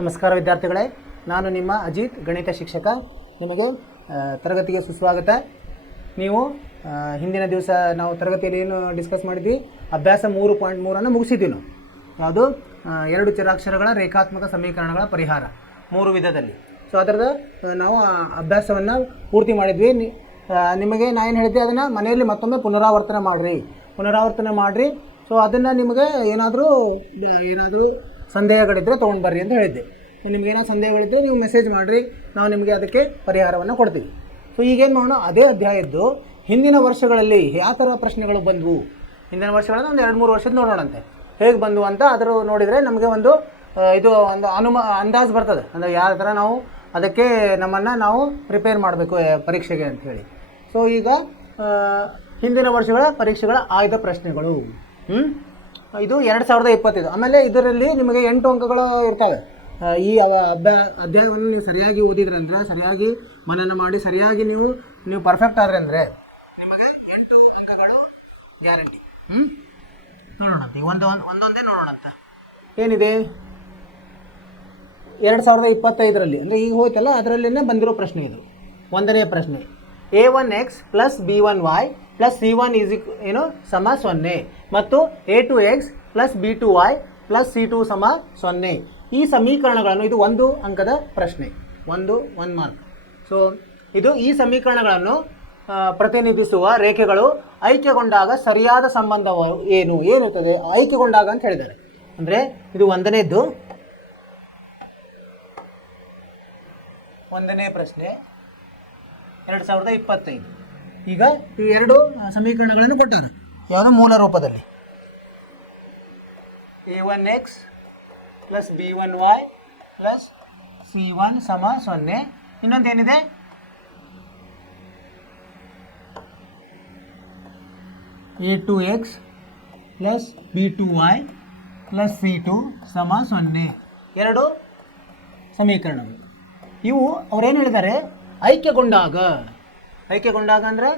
ನಮಸ್ಕಾರ ವಿದ್ಯಾರ್ಥಿಗಳೇ, ನಾನು ನಿಮ್ಮ ಅಜಿತ್ ಗಣಿತ ಶಿಕ್ಷಕ. ನಿಮಗೆ ತರಗತಿಗೆ ಸುಸ್ವಾಗತ. ನೀವು ಹಿಂದಿನ ದಿವಸ ನಾವು ತರಗತಿಯಲ್ಲಿ ಏನು ಡಿಸ್ಕಸ್ ಮಾಡಿದ್ವಿ, ಅಭ್ಯಾಸ 3.3 ಮುಗಿಸಿದ್ವಿ ನಾವು. ಯಾವುದು? 2 ಚರಾಕ್ಷರಗಳ ರೇಖಾತ್ಮಕ ಸಮೀಕರಣಗಳ ಪರಿಹಾರ 3 ವಿಧದಲ್ಲಿ. ಸೊ ಅದರದ ನಾವು ಅಭ್ಯಾಸವನ್ನು ಪೂರ್ತಿ ಮಾಡಿದ್ವಿ. ನಿಮಗೆ ನಾನು ಏನು ಹೇಳಿದ್ದೆ, ಅದನ್ನು ಮನೆಯಲ್ಲಿ ಮತ್ತೊಮ್ಮೆ ಪುನರಾವರ್ತನೆ ಮಾಡಿರಿ. ಸೊ ಅದನ್ನು ನಿಮಗೆ ಏನಾದರೂ ಸಂದೇಹಗಳಿದ್ದರೆ ತೊಗೊಂಡು ಬರ್ರಿ ಅಂತ ಹೇಳಿದ್ದೆ. ನಿಮಗೇನೋ ಸಂದೇಹಗಳಿದ್ದರೆ ನೀವು ಮೆಸೇಜ್ ಮಾಡಿರಿ, ನಾವು ನಿಮಗೆ ಅದಕ್ಕೆ ಪರಿಹಾರವನ್ನು ಕೊಡ್ತೀವಿ. ಸೊ ಈಗೇನು ಮಾಡೋಣ, ಅದೇ ಅಧ್ಯಾಯದ್ದು ಹಿಂದಿನ ವರ್ಷಗಳಲ್ಲಿ ಯಾವ ಥರ ಪ್ರಶ್ನೆಗಳು ಬಂದವು, ಹಿಂದಿನ ವರ್ಷಗಳಲ್ಲಿ ಒಂದು 2-3 ವರ್ಷದ ನೋಡೋಣಂತೆ ಹೇಗೆ ಬಂದವು ಅಂತ. ಅದರ ನೋಡಿದರೆ ನಮಗೆ ಒಂದು ಅಂದಾಜು ಬರ್ತದೆ, ಅಂದರೆ ಯಾವ ಥರ ನಾವು ಅದಕ್ಕೆ ನಮ್ಮನ್ನು ನಾವು ಪ್ರಿಪೇರ್ ಮಾಡಬೇಕು ಪರೀಕ್ಷೆಗೆ ಅಂತ ಹೇಳಿ. ಸೊ ಈಗ ಹಿಂದಿನ ವರ್ಷಗಳ ಪರೀಕ್ಷೆಗಳ ಆಯ್ದ ಪ್ರಶ್ನೆಗಳು. ಇದು 2025. ಆಮೇಲೆ ಇದರಲ್ಲಿ ನಿಮಗೆ 8 ಅಂಕಗಳು ಇರ್ತವೆ. ಈ ಅಧ್ಯಾಯವನ್ನು ನೀವು ಸರಿಯಾಗಿ ಓದಿದ್ರೆ ಅಂದರೆ, ಸರಿಯಾಗಿ ಮನನ ಮಾಡಿ ಸರಿಯಾಗಿ ನೀವು ಪರ್ಫೆಕ್ಟ್ ಆದರೆ ಅಂದರೆ ನಿಮಗೆ 8 ಅಂಕಗಳು ಗ್ಯಾರಂಟಿ. ನೋಡೋಣಂತ ಈಗ ಒಂದೊಂದೇ ನೋಡೋಣಂತ. ಏನಿದೆ 2025ರಲ್ಲಿ ಅಂದರೆ ಈಗ ಹೋಯ್ತಲ್ಲ, ಅದರಲ್ಲೇ ಬಂದಿರೋ ಪ್ರಶ್ನೆ ಇದು. 1ನೇ ಪ್ರಶ್ನೆ, a1x + b1y + c1 ಸಮ 0 ಮತ್ತು a2x + b2y + c2 ಸಮ 0. ಈ ಸಮೀಕರಣಗಳನ್ನು, ಇದು 1 ಅಂಕದ ಪ್ರಶ್ನೆ, 1 ಮಾರ್ಕ್. ಸೊ ಈ ಸಮೀಕರಣಗಳನ್ನು ಪ್ರತಿನಿಧಿಸುವ ರೇಖೆಗಳು ಐಕ್ಯಗೊಂಡಾಗ ಸರಿಯಾದ ಸಂಬಂಧ ಏನಿರ್ತದೆ ಐಕ್ಯಗೊಂಡಾಗ ಅಂತ ಹೇಳಿದ್ದಾರೆ. ಅಂದರೆ ಇದು 1ನೇ ಪ್ರಶ್ನೆ 2025. ಈಗ ಈ 2 ಸಮೀಕರಣಗಳನ್ನು ಕೊಟ್ಟಾರೆ, ಯಾವುದೋ ಮೂಲ ರೂಪದಲ್ಲಿ. a1x + b1y + c1 ಸಮ 0. ಇನ್ನೊಂದೇನಿದೆ, a2x + b2y + c2 ಸಮ 0. 2 ಸಮೀಕರಣಗಳು ಇವು. ಅವ್ರೇನು ಹೇಳಿದ್ದಾರೆ, ಐಕ್ಯಗೊಂಡಾಗ ಅಂದರೆ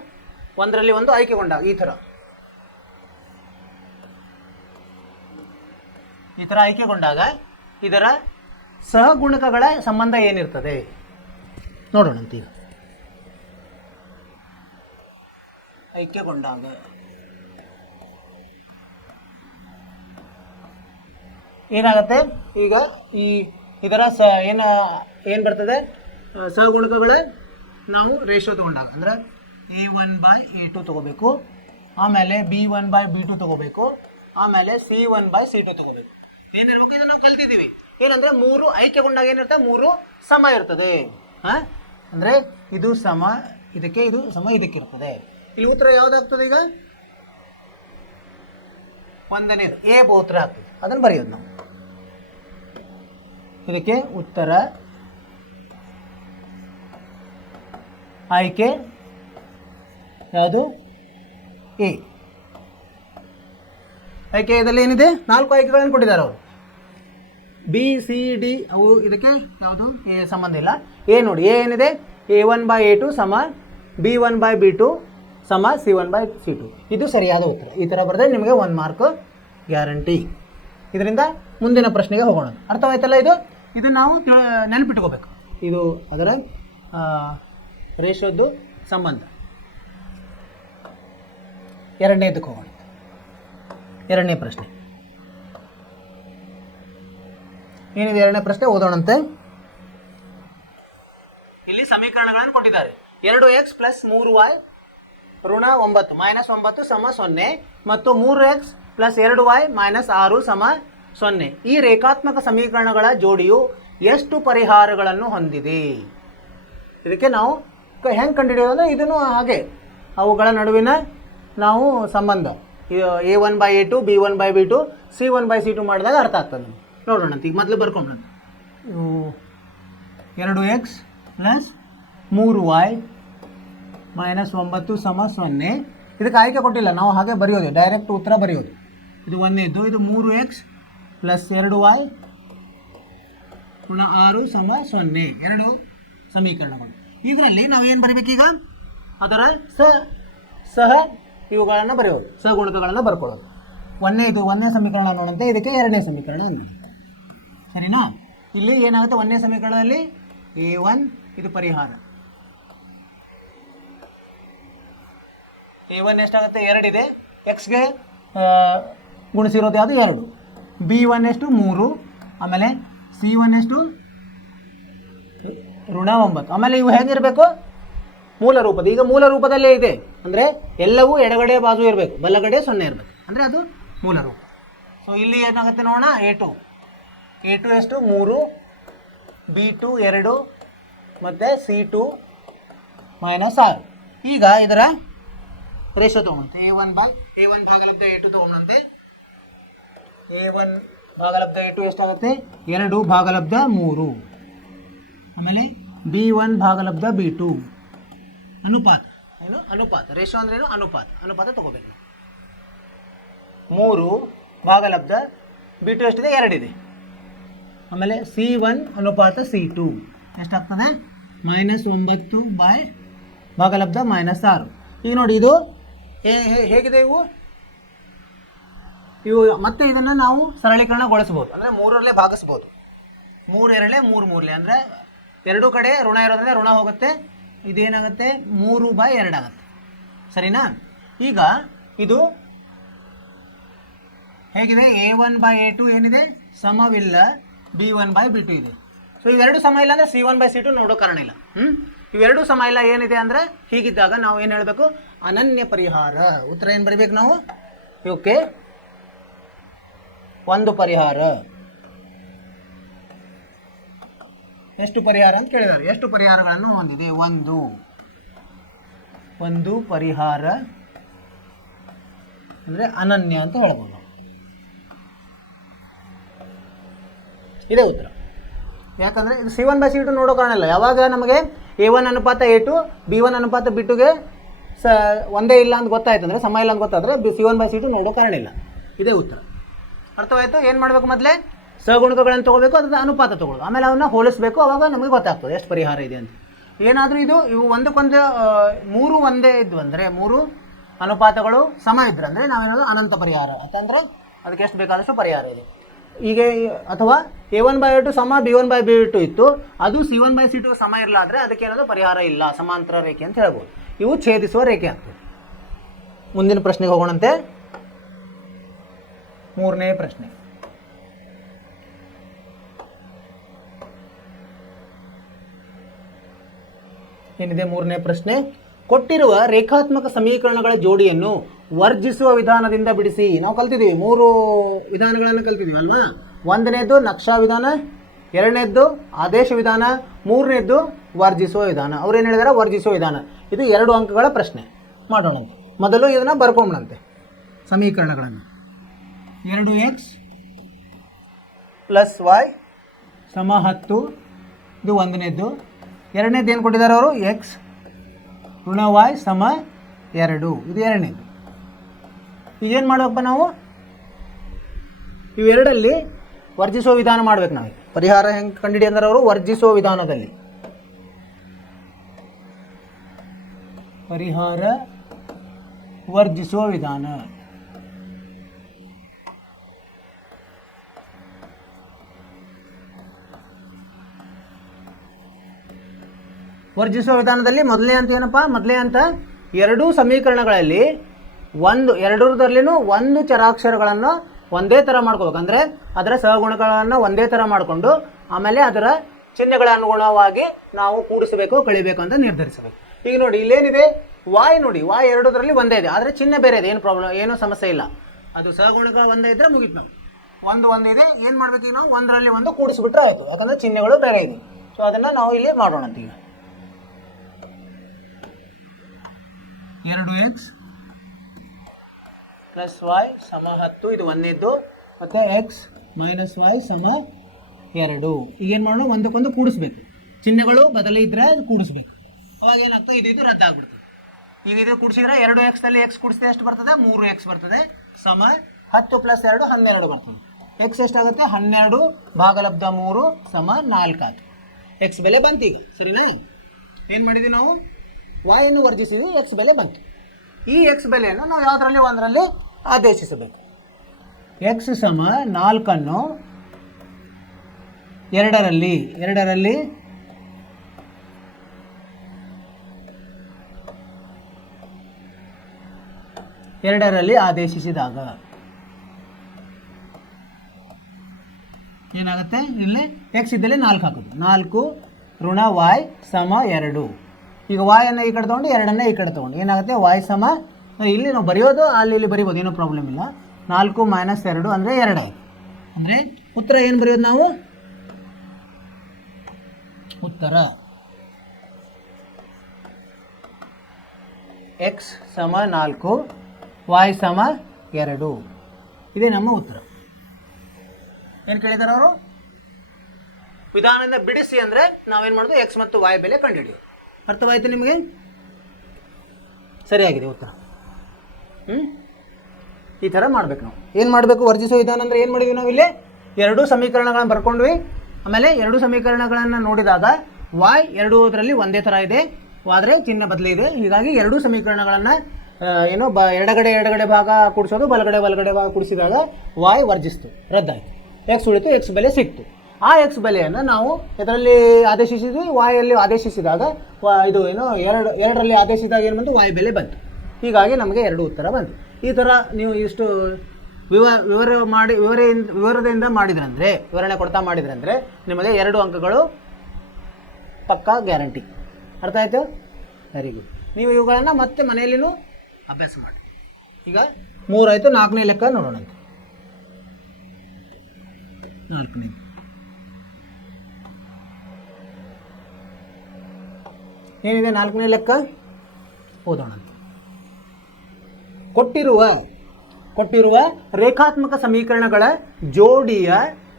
ಒಂದರಲ್ಲಿ ಒಂದು ಐಕ್ಯಗೊಂಡಾಗ ಈ ಥರ ಐಕ್ಯಗೊಂಡಾಗ ಇದರ ಸಹಗುಣಕಗಳ ಸಂಬಂಧ ಏನಿರ್ತದೆ ನೋಡೋಣಂತ. ಈಗ ಐಕ್ಯಗೊಂಡಾಗ ಏನಾಗುತ್ತೆ, ಈಗ ಇದರ ಏನು ಬರ್ತದೆ, ಸಹಗುಣಕಗಳ ನಾವು ರೇಷಿಯೋ ತೊಗೊಂಡಾಗ ಅಂದರೆ a1/a2 ತೊಗೋಬೇಕು, ಆಮೇಲೆ b1/b2 ತೊಗೋಬೇಕು, ಆಮೇಲೆ c1/c2 ತೊಗೋಬೇಕು. ಏನಿರ್ಬೇಕು, ಇದನ್ನು ನಾವು ಕಲ್ತಿದ್ದೀವಿ. ಏನಂದರೆ 3 ಐಕ್ಯಗೊಂಡಾಗ ಏನಿರ್ತದೆ, 3 ಸಮ ಇರ್ತದೆ. ಅಂದರೆ ಇದು ಸಮ ಇದಕ್ಕೆ, ಇದು ಸಮ ಇದಕ್ಕೆ ಇರ್ತದೆ. ಇಲ್ಲಿ ಉತ್ತರ ಯಾವುದಾಗ್ತದೆ, ಈಗ 1ನೇದು ಎ ಉತ್ತರ ಆಗ್ತದೆ. ಅದನ್ನು ಬರೆಯೋದು ನಾವು. ಇದಕ್ಕೆ ಉತ್ತರ ಆಯ್ಕೆ ಯಾವುದು? ಎ. ಆಯ್ಕೆಯಲ್ಲಿ ಏನಿದೆ, 4 ಆಯ್ಕೆಗಳನ್ನು ಕೊಟ್ಟಿದ್ದಾರೆ ಅವರು. ಬಿ ಸಿ ಡಿ ಅವು ಇದಕ್ಕೆ ಯಾವುದು ಸಂಬಂಧ ಇಲ್ಲ. ಎ ನೋಡಿ, ಎ ಏನಿದೆ, a1/a2 ಸಮ b1/b2 ಸಮ c1/c2. ಇದು ಸರಿಯಾದ ಉತ್ತರ. ಈ ಥರ ಬರೆದ್ರೆ ನಿಮಗೆ 1 ಮಾರ್ಕ್ ಗ್ಯಾರಂಟಿ. ಇದರಿಂದ ಮುಂದಿನ ಪ್ರಶ್ನೆಗೆ ಹೋಗೋಣ. ಅರ್ಥವಾಯ್ತಲ್ಲ? ಇದು ನಾವು ನೆನಪಿಟ್ಕೋಬೇಕು. ಇದು ಅದರ ರೇಷಿಯೋದ್ದು ಸಂಬಂಧ. 2ನೇದಕ್ಕೆ ಹೋಗೋಣ. 2ನೇ ಪ್ರಶ್ನೆ ಏನಿದೆ, 2ನೇ ಪ್ರಶ್ನೆ ಓದೋಣಂತೆ. ಇಲ್ಲಿ ಸಮೀಕರಣಗಳನ್ನು ಕೊಟ್ಟಿದ್ದಾರೆ. 2x + 3y - 9 -9 ಸಮ 0 ಮತ್ತು 3x + 2y - 6 ಸಮ 0. ಈ ರೇಖಾತ್ಮಕ ಸಮೀಕರಣಗಳ ಜೋಡಿಯು ಎಷ್ಟು ಪರಿಹಾರಗಳನ್ನು ಹೊಂದಿದೆ? ಇದಕ್ಕೆ ನಾವು ಹೆಂಗೆ ಕಂಡುಹಿಡಿಯೋದು ಅಂದರೆ, ಇದನ್ನು ಹಾಗೆ ಅವುಗಳ ನಡುವಿನ ನಾವು ಸಂಬಂಧ a1/a2 b1/b2 c1/c2 ಮಾಡಿದಾಗ ಅರ್ಥ ಆಗ್ತದೆ. ನೋಡೋಣಂತ. ಈಗ ಮೊದಲು ಬರ್ಕೊಂಡ್ರೆ 2x + 3y - 9 ಸಮ 0. ಇದಕ್ಕೆ ಆಯ್ಕೆ ಕೊಟ್ಟಿಲ್ಲ, ನಾವು ಹಾಗೆ ಬರೆಯೋದು, ಡೈರೆಕ್ಟ್ ಉತ್ತರ ಬರೆಯೋದು. ಇದು 1ನೇದು. ಇದು 3x + 2y - 6 ಸಮ 0. 2 ಸಮೀಕರಣಗಳು. ಇದರಲ್ಲಿ ನಾವು ಏನು ಬರೀಬೇಕೀಗ, ಅದರ ಸಹ ಇವುಗಳನ್ನು ಬರೆಯೋದು, ಸಹಗುಣಕಗಳನ್ನು ಬರ್ಕೊಳ್ಳೋದು. 1ನೇ ಸಮೀಕರಣ ನೋಡಂತೆ, ಇದಕ್ಕೆ 2ನೇ ಸಮೀಕರಣ ನೋಡಿ. ಸರಿನಾ? ಇಲ್ಲಿ ಏನಾಗುತ್ತೆ ಒಂದನೇ ಸಮೀಕರಣದಲ್ಲಿ a1 ಇದು ಪರಿಹಾರ. a1 ಎಷ್ಟಾಗುತ್ತೆ 2 ಇದೆ, ಎಕ್ಸ್ಗೆ ಗುಣಿಸಿರೋದು ಯಾವುದು 2, b1 ಎಷ್ಟು 3, ಆಮೇಲೆ c1 ಎಷ್ಟು -9. ಆಮೇಲೆ ಇವು ಹೇಗಿರಬೇಕು ಮೂಲ ರೂಪದ. ಈಗ ಮೂಲ ರೂಪದಲ್ಲೇ ಇದೆ ಅಂದರೆ ಎಲ್ಲವೂ ಎಡಗಡೆ ಬಾಜು ಇರಬೇಕು, ಬಲಗಡೆ 0 ಇರಬೇಕು, ಅಂದರೆ ಅದು ಮೂಲ ರೂಪ. ಸೊ ಇಲ್ಲಿ ಏನಾಗುತ್ತೆ ನೋಡೋಣ, a2 ಎಷ್ಟು 3, b2 2 ಮತ್ತು c2 -6. ಈಗ ಇದರ ratio ತೊಗೊಂಡಂತೆ a1 ಭಾಗಲಬ್ಧ a2 ತೊಗೊಂಡಂತೆ a1 ಭಾಗಲಬ್ಧ a2 ಎಷ್ಟಾಗುತ್ತೆ 2 ಭಾಗಲಬ್ಧ 3, ಆಮೇಲೆ b1 ಭಾಗಲಬ್ಧ b2 ಅನುಪಾತ. ಏನು ಅನುಪಾತ? ರೇಷೋ ಅಂದ್ರೆ ಏನು? ಅನುಪಾತ ತಗೋಬೇಕು ನಾವು. 3 ಭಾಗಲಬ್ಧ b2 ಎಷ್ಟಿದೆ 2 ಇದೆ, ಆಮೇಲೆ c1 ಅನುಪಾತ c2 ಎಷ್ಟಾಗ್ತದೆ -9 ಭಾಗಲಬ್ಧ -6. ಈಗ ನೋಡಿ ಇದು ಹೇಗಿದೆ, ಇವು ಮತ್ತೆ ಇದನ್ನು ನಾವು ಸರಳೀಕರಣಗೊಳಿಸ್ಬೋದು, ಅಂದರೆ 3ರಲ್ಲೇ ಭಾಗಿಸ್ಬೋದು. 3 2 3 3 ಅಂದರೆ ಎರಡೂ ಕಡೆ ಋಣ ಇರೋದ್ರಿಂದ ಋಣ ಹೋಗುತ್ತೆ, ಇದೇನಾಗುತ್ತೆ 3/2 ಆಗುತ್ತೆ. ಸರಿನಾ? ಈಗ ಇದು ಹೇಗಿದೆ, a1/a2 ಏನಿದೆ ಸಮವಿಲ್ಲ, b1/b2 ಇದೆ. ಸೊ ಇವೆರಡು ಸಮ ಇಲ್ಲ ಅಂದರೆ c1/c2 ನೋಡೋ ಕಾರಣ ಇಲ್ಲ. ಇವೆರಡು ಸಮ ಇಲ್ಲ ಏನಿದೆ ಅಂದರೆ ಹೀಗಿದ್ದಾಗ ನಾವು ಏನು ಹೇಳಬೇಕು, ಅನನ್ಯ ಪರಿಹಾರ. ಉತ್ತರ ಏನು ಬರೀಬೇಕು ನಾವು, ಓಕೆ, ಒಂದು ಪರಿಹಾರ. ಎಷ್ಟು ಪರಿಹಾರ ಅಂತ ಕೇಳಿದ್ದಾರೆ, ಎಷ್ಟು ಪರಿಹಾರಗಳನ್ನು ಹೊಂದಿದೆ, ಒಂದು ಪರಿಹಾರ ಅಂದರೆ ಅನನ್ಯ ಅಂತ ಹೇಳ್ಬೋದು. ಇದೇ ಉತ್ತರ. ಯಾಕಂದರೆ ಇದು c1/c2 ನೋಡೋ ಕಾರಣ ಇಲ್ಲ. ಯಾವಾಗ ನಮಗೆ a1 ಅನುಪಾತ a2 b1 ಅನುಪಾತ b2ಗೆ ಒಂದೇ ಇಲ್ಲ ಅಂತ ಗೊತ್ತಾಯ್ತು ಅಂದರೆ, ಸಮ ಇಲ್ಲ ಅಂತ ಗೊತ್ತಾದರೆ c1/c2 ನೋಡೋ ಕಾರಣ ಇಲ್ಲ. ಇದೇ ಉತ್ತರ. ಅರ್ಥವಾಯಿತು? ಏನು ಮಾಡಬೇಕು, ಮೊದಲೇ ಸಗುಣಕಗಳನ್ನು ತೊಗೋಬೇಕು, ಅದರ ಅನುಪಾತ ತೊಗೊಳ್ಳೋದು, ಆಮೇಲೆ ಅವನ್ನ ಹೋಲಿಸಬೇಕು, ಅವಾಗ ನಮಗೆ ಗೊತ್ತಾಗ್ತದೆ ಎಷ್ಟು ಪರಿಹಾರ ಇದೆ ಅಂತ. ಏನಾದರೂ ಇವು ಒಂದಕ್ಕೊಂದು 3 ಒಂದೇ ಇದ್ವು ಅಂದರೆ, 3 ಅನುಪಾತಗಳು ಸಮ ಇದ್ರೆ ಅಂದರೆ ನಾವೇನೋದು ಅನಂತ ಪರಿಹಾರ ಅಂತಂದರೆ ಅದಕ್ಕೆ ಎಷ್ಟು ಬೇಕಾದಷ್ಟು ಪರಿಹಾರ ಇದೆ. ಈಗ ಅಥವಾ a1/a2 ಸಮ b1/b2 ಇತ್ತು, ಅದು c1/c2 ಸಮ ಇರಲ್ಲ ಅಂದರೆ ಅದಕ್ಕೆ ಏನದು ಪರಿಹಾರ ಇಲ್ಲ, ಸಮಾಂತರ ರೇಖೆ ಅಂತ ಹೇಳ್ಬೋದು. ಇವು ಛೇದಿಸುವ ರೇಖೆ ಆಗ್ತದೆ. ಮುಂದಿನ ಪ್ರಶ್ನೆಗೆ ಹೋಗೋಣಂತೆ. 3ನೇ ಪ್ರಶ್ನೆ. ಏನಿದೆ 3ನೇ ಪ್ರಶ್ನೆ, ಕೊಟ್ಟಿರುವ ರೇಖಾತ್ಮಕ ಸಮೀಕರಣಗಳ ಜೋಡಿಯನ್ನು ವರ್ಜಿಸುವ ವಿಧಾನದಿಂದ ಬಿಡಿಸಿ. ನಾವು ಕಲ್ತಿದ್ದೀವಿ 3 ವಿಧಾನಗಳನ್ನು ಕಲ್ತಿದ್ದೀವಿ ಅಲ್ವಾ. 1ನೇದ್ದು ನಕ್ಷಾ ವಿಧಾನ, 2ನೇದ್ದು ಆದೇಶ ವಿಧಾನ, 3ನೇದ್ದು ವರ್ಜಿಸುವ ವಿಧಾನ. ಅವ್ರೇನು ಹೇಳಿದಾರೆ, ವರ್ಜಿಸುವ ವಿಧಾನ. ಇದು 2 ಅಂಕಗಳ ಪ್ರಶ್ನೆ. ಮಾಡೋಣಂತೆ. ಮೊದಲು ಇದನ್ನು ಬರ್ಕೊಂಬಂತೆ ಸಮೀಕರಣಗಳನ್ನು. 2x + y = 10 ಇದು 1ನೇದ್ದು. 2ನೇದ್ದು ಏನು ಕೊಟ್ಟಿದ್ದಾರೆ ಅವರು, x ಋಣ y = 2 ಇದು 2ನೇದು. ಈಗೇನು ಮಾಡಬೇಕಪ್ಪ ನಾವು, ಇವೆರಡಲ್ಲಿ ವರ್ಜಿಸುವ ವಿಧಾನ ಮಾಡ್ಬೇಕು ನಾವು. ಪರಿಹಾರ ಹೆಂಗೆ ಕಂಡುಹಿಡಿ ಅಂದ್ರೆ ಅವರು ವರ್ಜಿಸುವ ವಿಧಾನದಲ್ಲಿ ಪರಿಹಾರ ವರ್ಜಿಸುವ ವಿಧಾನ. ವರ್ಜಿಸುವ ವಿಧಾನದಲ್ಲಿ ಮೊದಲನೇ ಅಂತ ಏನಪ್ಪ, ಮೊದಲನೇ ಅಂತ ಎರಡೂ ಸಮೀಕರಣಗಳಲ್ಲಿ ಎರಡರದಲ್ಲಿನೂ ಒಂದು ಚರಾಕ್ಷರಗಳನ್ನು ಒಂದೇ ಥರ ಮಾಡ್ಕೋಬೇಕು. ಅಂದರೆ ಅದರ ಸಹಗುಣಗಳನ್ನು ಒಂದೇ ಥರ ಮಾಡಿಕೊಂಡು ಆಮೇಲೆ ಅದರ ಚಿಹ್ನೆಗಳ ಅನುಗುಣವಾಗಿ ನಾವು ಕೂಡಿಸಬೇಕು, ಕಳಿಬೇಕು ಅಂತ ನಿರ್ಧರಿಸಬೇಕು. ಈಗ ನೋಡಿ ಇಲ್ಲೇನಿದೆ, ವಾಯ್ ನೋಡಿ, ವಾಯ್ ಎರಡರಲ್ಲಿ ಒಂದೇ ಇದೆ, ಆದರೆ ಚಿಹ್ನೆ ಬೇರೆ ಇದೆ. ಏನು ಪ್ರಾಬ್ಲಮ್, ಏನೂ ಸಮಸ್ಯೆ ಇಲ್ಲ. ಅದು ಸಹಗುಣಗಳು ಒಂದೇ ಇದ್ದರೆ ಮುಗೀತು. ನಾವು ಒಂದು ಇದೆ, ಏನು ಮಾಡ್ಬೇಕು, ಈಗ ನಾವು ಒಂದರಲ್ಲಿ ಒಂದು ಕೂಡಿಸ್ಬಿಟ್ರೆ ಆಯಿತು, ಯಾಕಂದರೆ ಚಿಹ್ನೆಗಳು ಬೇರೆ ಇದೆ. ಸೊ ಅದನ್ನು ನಾವು ಇಲ್ಲಿ ಮಾಡೋಣ ಅಂತ. ಈಗ 2x + y = 10 ಇದು 1ನೇದ್ದು, ಮತ್ತು x - y = 2. ಈಗೇನು ಮಾಡೋಣ, ಒಂದಕ್ಕೊಂದು ಕೂಡಿಸ್ಬೇಕು. ಚಿಹ್ನೆಗಳು ಬದಲೇ ಇದ್ದರೆ ಅದು ಕೂಡಿಸ್ಬೇಕು. ಅವಾಗ ಏನಾಗ್ತದೆ, ಇದು ರದ್ದಾಗ್ಬಿಡ್ತದೆ. ಈಗ ಇದು ಕೂಡಿಸಿದ್ರೆ 2x ನಲ್ಲಿ x ಕೂಡಿಸಿದ್ರೆ ಎಷ್ಟು ಬರ್ತದೆ, 3x ಬರ್ತದೆ. 10 + 2 12 ಬರ್ತದೆ. x ಎಷ್ಟಾಗುತ್ತೆ, 12 ಭಾಗಲಬ್ಧ 3 = 4 ಆಯ್ತು. x ಬೆಲೆ ಬಂತು ಈಗ. ಸರಿನಾ? ಏನು ಮಾಡಿದ್ವಿ ನಾವು, y ಅನ್ನು ವರ್ಜಿಸಿದ್ವಿ, x ಬೆಲೆ ಬಂತು. ಈ x ಬೆಲೆಯನ್ನು ನಾವು ಯಾವುದರಲ್ಲಿ ಒಂದರಲ್ಲಿ ಆದೇಶಿಸಬೇಕು. x = 4 ಅನ್ನು ಎರಡರಲ್ಲಿ ಆದೇಶಿಸಿದಾಗ ಏನಾಗುತ್ತೆ? ಇಲ್ಲಿ ಎಕ್ಸ್ ಇದ್ದಲ್ಲಿ 4 ಹಾಕೋದು. 4 ಋಣ y ಸಮ 2. ಈಗ y ಅನ್ನು ಈ ಕಡೆ ತೊಗೊಂಡು 2 ಈ ಕಡೆ ತೊಗೊಂಡು ಏನಾಗುತ್ತೆ? y ಸಮ, ಇಲ್ಲಿ ನಾವು ಬರೆಯೋದು ಇಲ್ಲಿ ಬರಿಬೋದು, ಏನೂ ಪ್ರಾಬ್ಲಮ್ ಇಲ್ಲ. 4 - 2 ಅಂದರೆ 2 ಆಯಿತು. ಅಂದರೆ ಉತ್ತರ ಏನು ಬರೆಯೋದು ನಾವು? ಉತ್ತರ x ಸಮ 4 y ಸಮ 2. ಇದೇ ನಮ್ಮ ಉತ್ತರ. ಏನು ಕೇಳಿದಾರೆ ಅವರು? ವಿಧಾನದಿಂದ ಬಿಡಿಸಿ ಅಂದರೆ ನಾವೇನು ಮಾಡೋದು? ಎಕ್ಸ್ ಮತ್ತು y ಬೆಲೆ ಕಂಡುಹಿಡಿಯೋದು. ಅರ್ಥವಾಯಿತು ನಿಮಗೆ? ಸರಿಯಾಗಿದೆ ಉತ್ತರ. ಈ ಥರ ಮಾಡ್ಬೇಕು ನಾವು. ಏನು ಮಾಡಬೇಕು? ವರ್ಜಿಸುವ ವಿಧಾನ ಅಂದರೆ ಏನು ಮಾಡಿದ್ವಿ ನಾವು? ಇಲ್ಲಿ 2 ಸಮೀಕರಣಗಳನ್ನು ಬರ್ಕೊಂಡ್ವಿ. ಆಮೇಲೆ 2 ಸಮೀಕರಣಗಳನ್ನು ನೋಡಿದಾಗ y ಎರಡೂದರಲ್ಲಿ ಒಂದೇ ಥರ ಇದೆ, ಆದರೆ ಚಿಹ್ನೆ ಬದಲಿದೆ. ಹೀಗಾಗಿ 2 ಸಮೀಕರಣಗಳನ್ನು ಏನೋ ಎಡಗಡೆ ಭಾಗ ಕೂಡಿಸೋದು, ಬಲಗಡೆ ಭಾಗ ಕೂಡಿಸಿದಾಗ y ವರ್ಜಿಸ್ತು, ರದ್ದಾಯಿತು. ಎಕ್ಸ್ ಉಳಿತು, ಎಕ್ಸ್ ಬೆಲೆ ಸಿಕ್ತು. ಆ ಎಕ್ಸ್ ಬೆಲೆಯನ್ನು ನಾವು ಇದರಲ್ಲಿ ಆದೇಶಿಸಿದ್ವಿ, ವಾಯಲ್ಲಿ ಆದೇಶಿಸಿದಾಗ ಇದು ಏನು ಎರಡರಲ್ಲಿ ಆದೇಶಿಸಿದಾಗ ಏನು ಬಂತು? y ಬೆಲೆ ಬಂತು. ಹೀಗಾಗಿ ನಮಗೆ 2 ಉತ್ತರ ಬಂತು. ಈ ಥರ ನೀವು ಇಷ್ಟು ವಿವರದಿಂದ ಮಾಡಿದ್ರಂದರೆ, ವಿವರಣೆ ಕೊಡ್ತಾ ಮಾಡಿದ್ರಂದರೆ ನಿಮಗೆ 2 ಅಂಕಗಳು ಪಕ್ಕಾ ಗ್ಯಾರಂಟಿ. ಅರ್ಥ ಆಯಿತು? Very good. ನೀವು ಇವುಗಳನ್ನು ಮತ್ತೆ ಮನೆಯಲ್ಲಿನೂ ಅಭ್ಯಾಸ ಮಾಡಿ. ಈಗ 3 ಆಯಿತು. 4ನೇ ಲೆಕ್ಕ ನೋಡೋಣ. 4ನೇ ಏನಿದೆ? 4ನೇ ಲೆಕ್ಕ ಓದೋಣ. ಕೊಟ್ಟಿರುವ ರೇಖಾತ್ಮಕ ಸಮೀಕರಣಗಳ ಜೋಡಿಯ